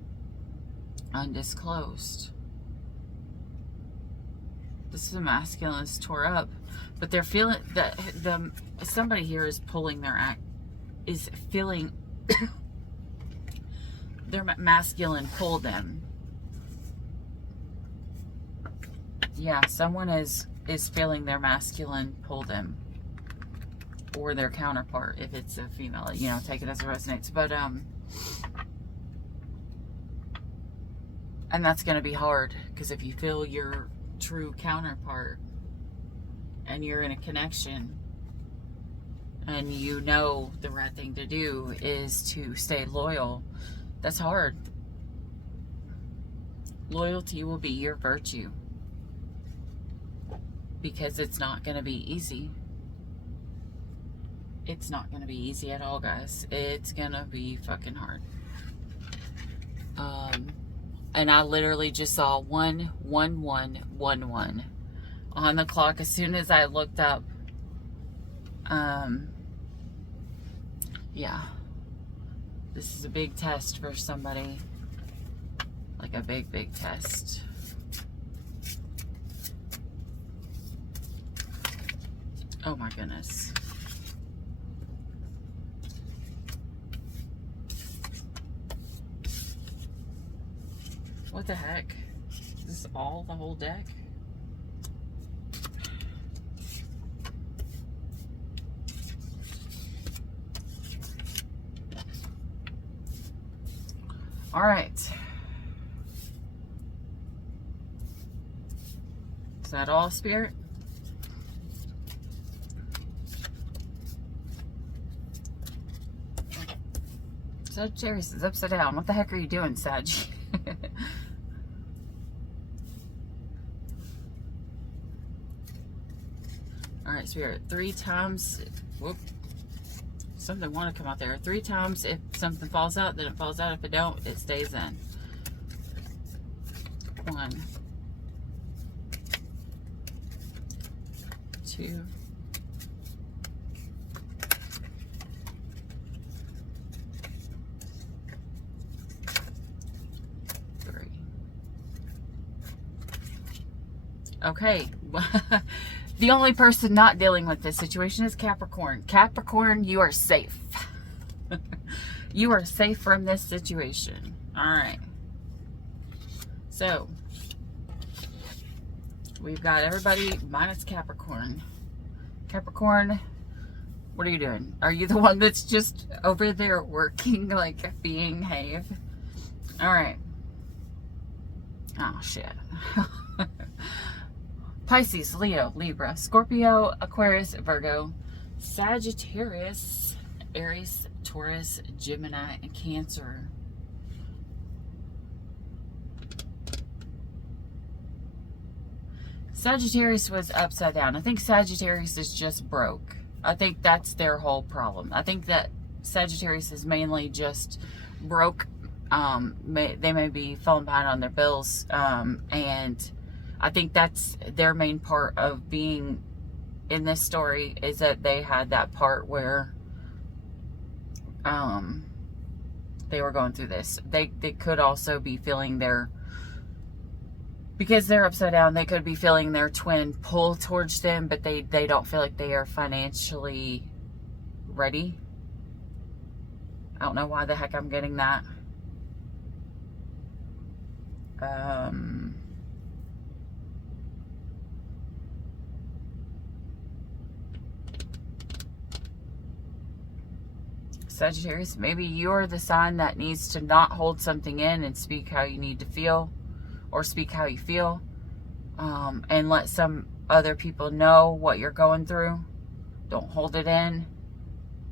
undisclosed. This is a masculine that's tore up, but they're feeling that somebody here is pulling is feeling their masculine pull them. Yeah, someone is feeling their masculine pull them, or their counterpart if it's a female. Take it as it resonates. But and that's going to be hard, because if you feel your true counterpart and you're in a connection and the right thing to do is to stay loyal, that's hard. Loyalty will be your virtue, because it's not going to be easy. It's not going to be easy at all, guys. It's going to be fucking hard. And I literally just saw 11111 on the clock as soon as I looked up. Yeah. This is a big test for somebody. Like a big, big test. Oh my goodness. What the heck? Is this all the whole deck? All right. Is that all, Spirit? Sagittarius is upside down. What the heck are you doing, Sag? Alright, Spirit. 3 times. Whoop. Something want to come out there. 3 times. If something falls out, then it falls out. If it don't, it stays in. 1, 2, 3. Okay. The only person not dealing with this situation is Capricorn. Capricorn, you are safe. You are safe from this situation. All right. So, we've got everybody minus Capricorn. Capricorn, what are you doing? Are you the one that's just over there working like being Have? All right. Oh, shit. Pisces, Leo, Libra, Scorpio, Aquarius, Virgo, Sagittarius, Aries, Taurus, Gemini, and Cancer. Sagittarius was upside down. I think Sagittarius is just broke. I think that's their whole problem. I think that Sagittarius is mainly just broke. They may be falling behind on their bills, and I think that's their main part of being in this story, is that they had that part where they were going through this. They could also be feeling because they're upside down, they could be feeling their twin pull towards them, but they don't feel like they are financially ready. I don't know why the heck I'm getting that. Sagittarius, maybe you're the sign that needs to not hold something in and speak how you need to feel, or speak how you feel, and let some other people know what you're going through. Don't hold it in.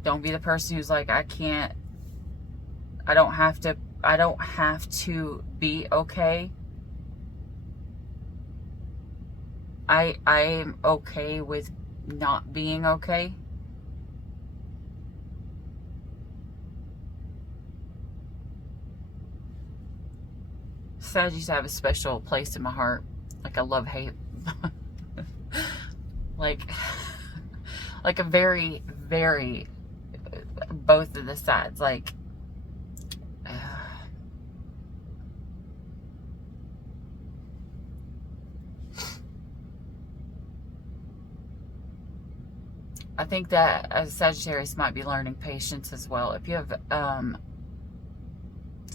Don't be the person who's like, I don't have to be okay. I am okay with not being okay. Saggies have a special place in my heart, like a love-hate, like a very, very, both of the sides, like, I think that as Sagittarius might be learning patience as well. If you have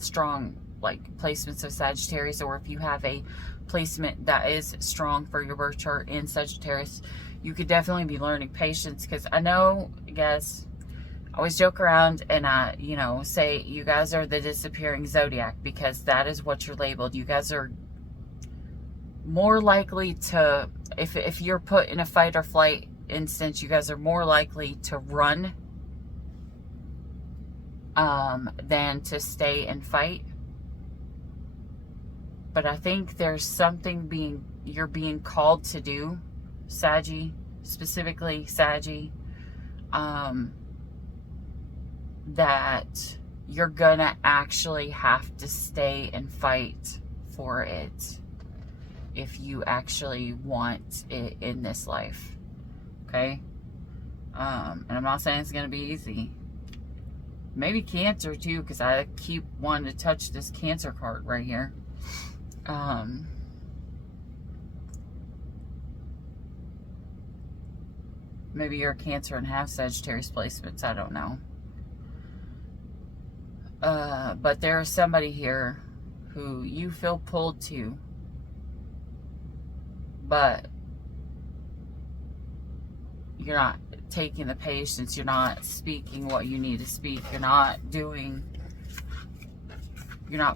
strong like placements of Sagittarius, or if you have a placement that is strong for your birth chart in Sagittarius, you could definitely be learning patience. Because I know, guys, I always joke around and I, say you guys are the disappearing zodiac, because that is what you're labeled. You guys are more likely to, if you're put in a fight or flight instance, you guys are more likely to run than to stay and fight. But I think there's something you're being called to do, Saggy, specifically Saggy, that you're gonna actually have to stay and fight for it if you actually want it in this life. Okay? And I'm not saying it's gonna be easy. Maybe Cancer too, because I keep wanting to touch this Cancer card right here. Maybe you're a Cancer and have Sagittarius placements. I don't know. But there's somebody here who you feel pulled to, but you're not taking the patience. You're not speaking what you need to speak. You're not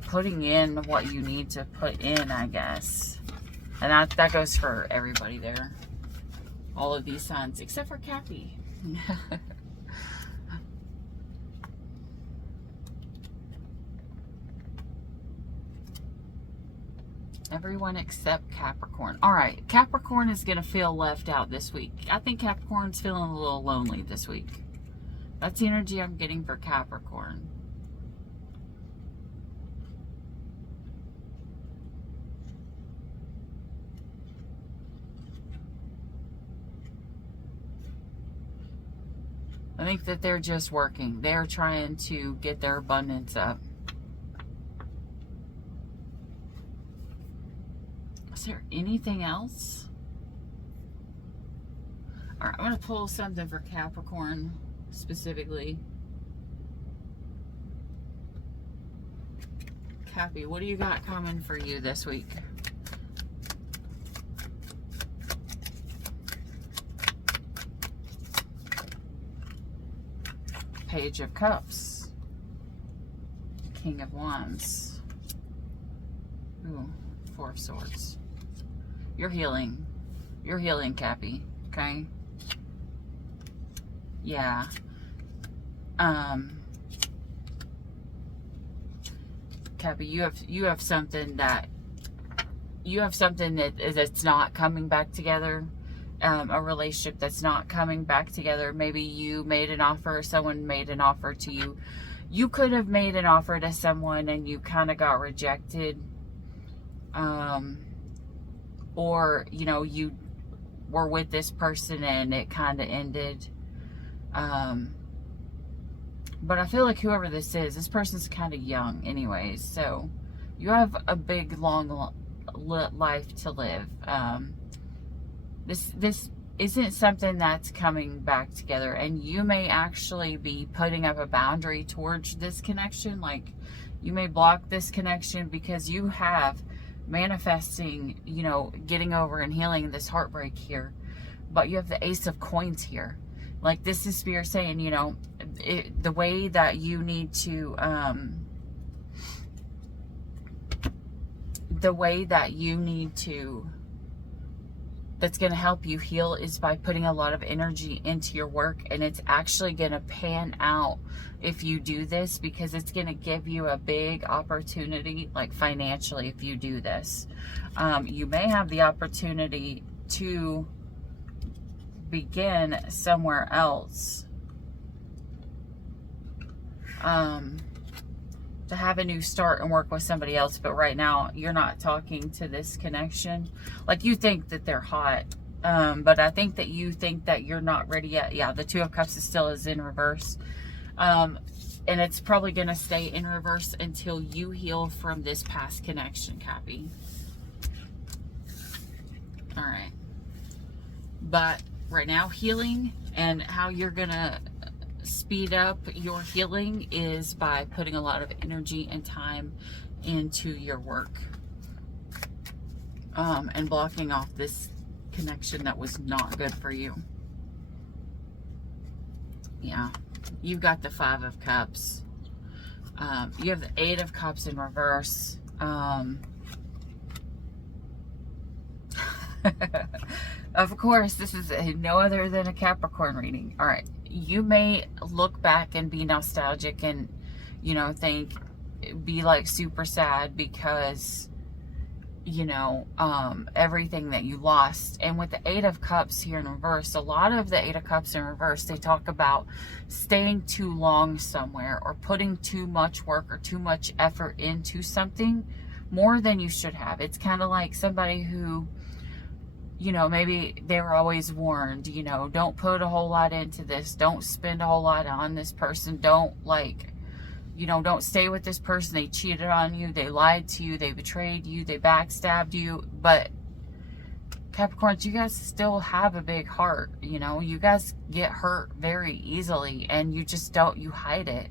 putting in what you need to put in, I guess. And that goes for everybody there. All of these signs, except for Cappy. Everyone except Capricorn. All right, Capricorn is going to feel left out this week. I think Capricorn's feeling a little lonely this week. That's the energy I'm getting for Capricorn. I think that they're just working. They're trying to get their abundance up. Is there anything else? All right, I'm going to pull something for Capricorn specifically. Cappy, what do you got coming for you this week? Page of Cups. King of Wands. Ooh, Four of Swords. You're healing. You're healing, Cappy. Okay? Yeah. Cappy, you have something that's not coming back together. A relationship that's not coming back together. Maybe you made an offer, or someone made an offer to you. You could have made an offer to someone and you kind of got rejected. Or, you were with this person and it kind of ended. But I feel like whoever this person's kind of young anyways. So you have a big, long life to live. This isn't something that's coming back together, and you may actually be putting up a boundary towards this connection. Like, you may block this connection because you have manifesting, you know, getting over and healing this heartbreak here, but you have the Ace of Coins here. Like, this is Spirit saying, you know, the way that you need to that's going to help you heal is by putting a lot of energy into your work, and it's actually going to pan out if you do this, because it's going to give you a big opportunity, like financially, if you do this. You may have the opportunity to begin somewhere else, to have a new start and work with somebody else, but right now you're not talking to this connection. Like, you think that they're hot, but I think that you think that you're not ready yet. Yeah, the Two of Cups is in reverse, and it's probably going to stay in reverse until you heal from this past connection, Cappy. All right, but right now, healing and how you're gonna speed up your healing is by putting a lot of energy and time into your work, and blocking off this connection that was not good for you. Yeah, you've got the Five of Cups. You have the Eight of Cups in reverse. Of course, this is no other than a Capricorn reading. All right. You may look back and be nostalgic and, you know, be like super sad because, you know, everything that you lost. And with the Eight of Cups here in reverse, a lot of the Eight of Cups in reverse, they talk about staying too long somewhere or putting too much work or too much effort into something more than you should have. It's kind of like somebody who, you know, maybe they were always warned, you know, don't put a whole lot into this. Don't spend a whole lot on this person. Don't, like, you know, don't stay with this person. They cheated on you. They lied to you. They betrayed you. They backstabbed you. But Capricorns, you guys still have a big heart. You know, you guys get hurt very easily, and you just don't, you hide it.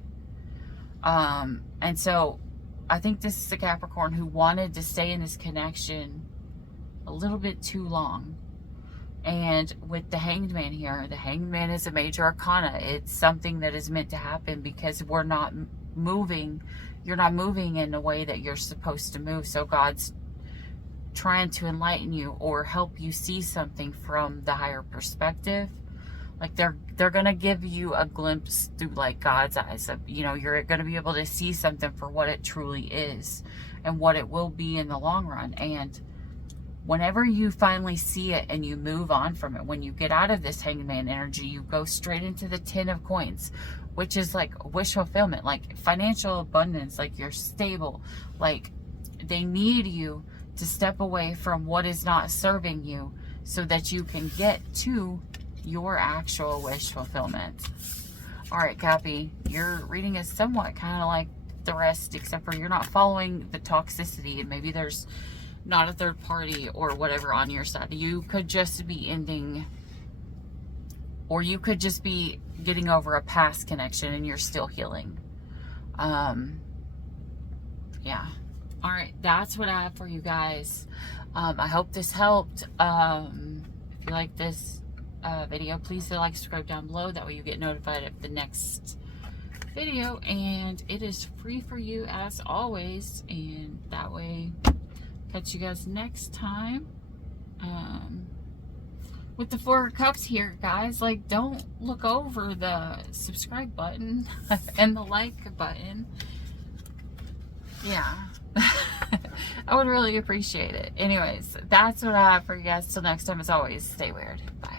And so I think this is a Capricorn who wanted to stay in this connection a little bit too long. And with the Hanged Man here, the Hanged Man is a major arcana. It's something that is meant to happen because we're not moving. You're not moving in a way that you're supposed to move. So God's trying to enlighten you or help you see something from the higher perspective. Like, they're gonna give you a glimpse through, like, God's eyes. You know, you're gonna be able to see something for what it truly is and what it will be in the long run. And whenever you finally see it and you move on from it, when you get out of this Hanged Man energy, you go straight into the Ten of Coins, which is like wish fulfillment, like financial abundance, like you're stable. Like, they need you to step away from what is not serving you so that you can get to your actual wish fulfillment. All right, Cappy, your reading is somewhat kind of like the rest, except for you're not following the toxicity, and maybe there's not a third party or whatever on your side. You could just be ending, or you could just be getting over a past connection and you're still healing. Yeah. All right, that's what I have for you guys. I hope this helped. If you like this video, please hit like, subscribe down below. That way you get notified of the next video, and it is free for you as always. And that way, catch you guys next time. With the Four of Cups here, guys, like, don't look over the subscribe button and the like button. Yeah. I would really appreciate it. Anyways, that's what I have for you guys. Till next time, as always, stay weird. Bye.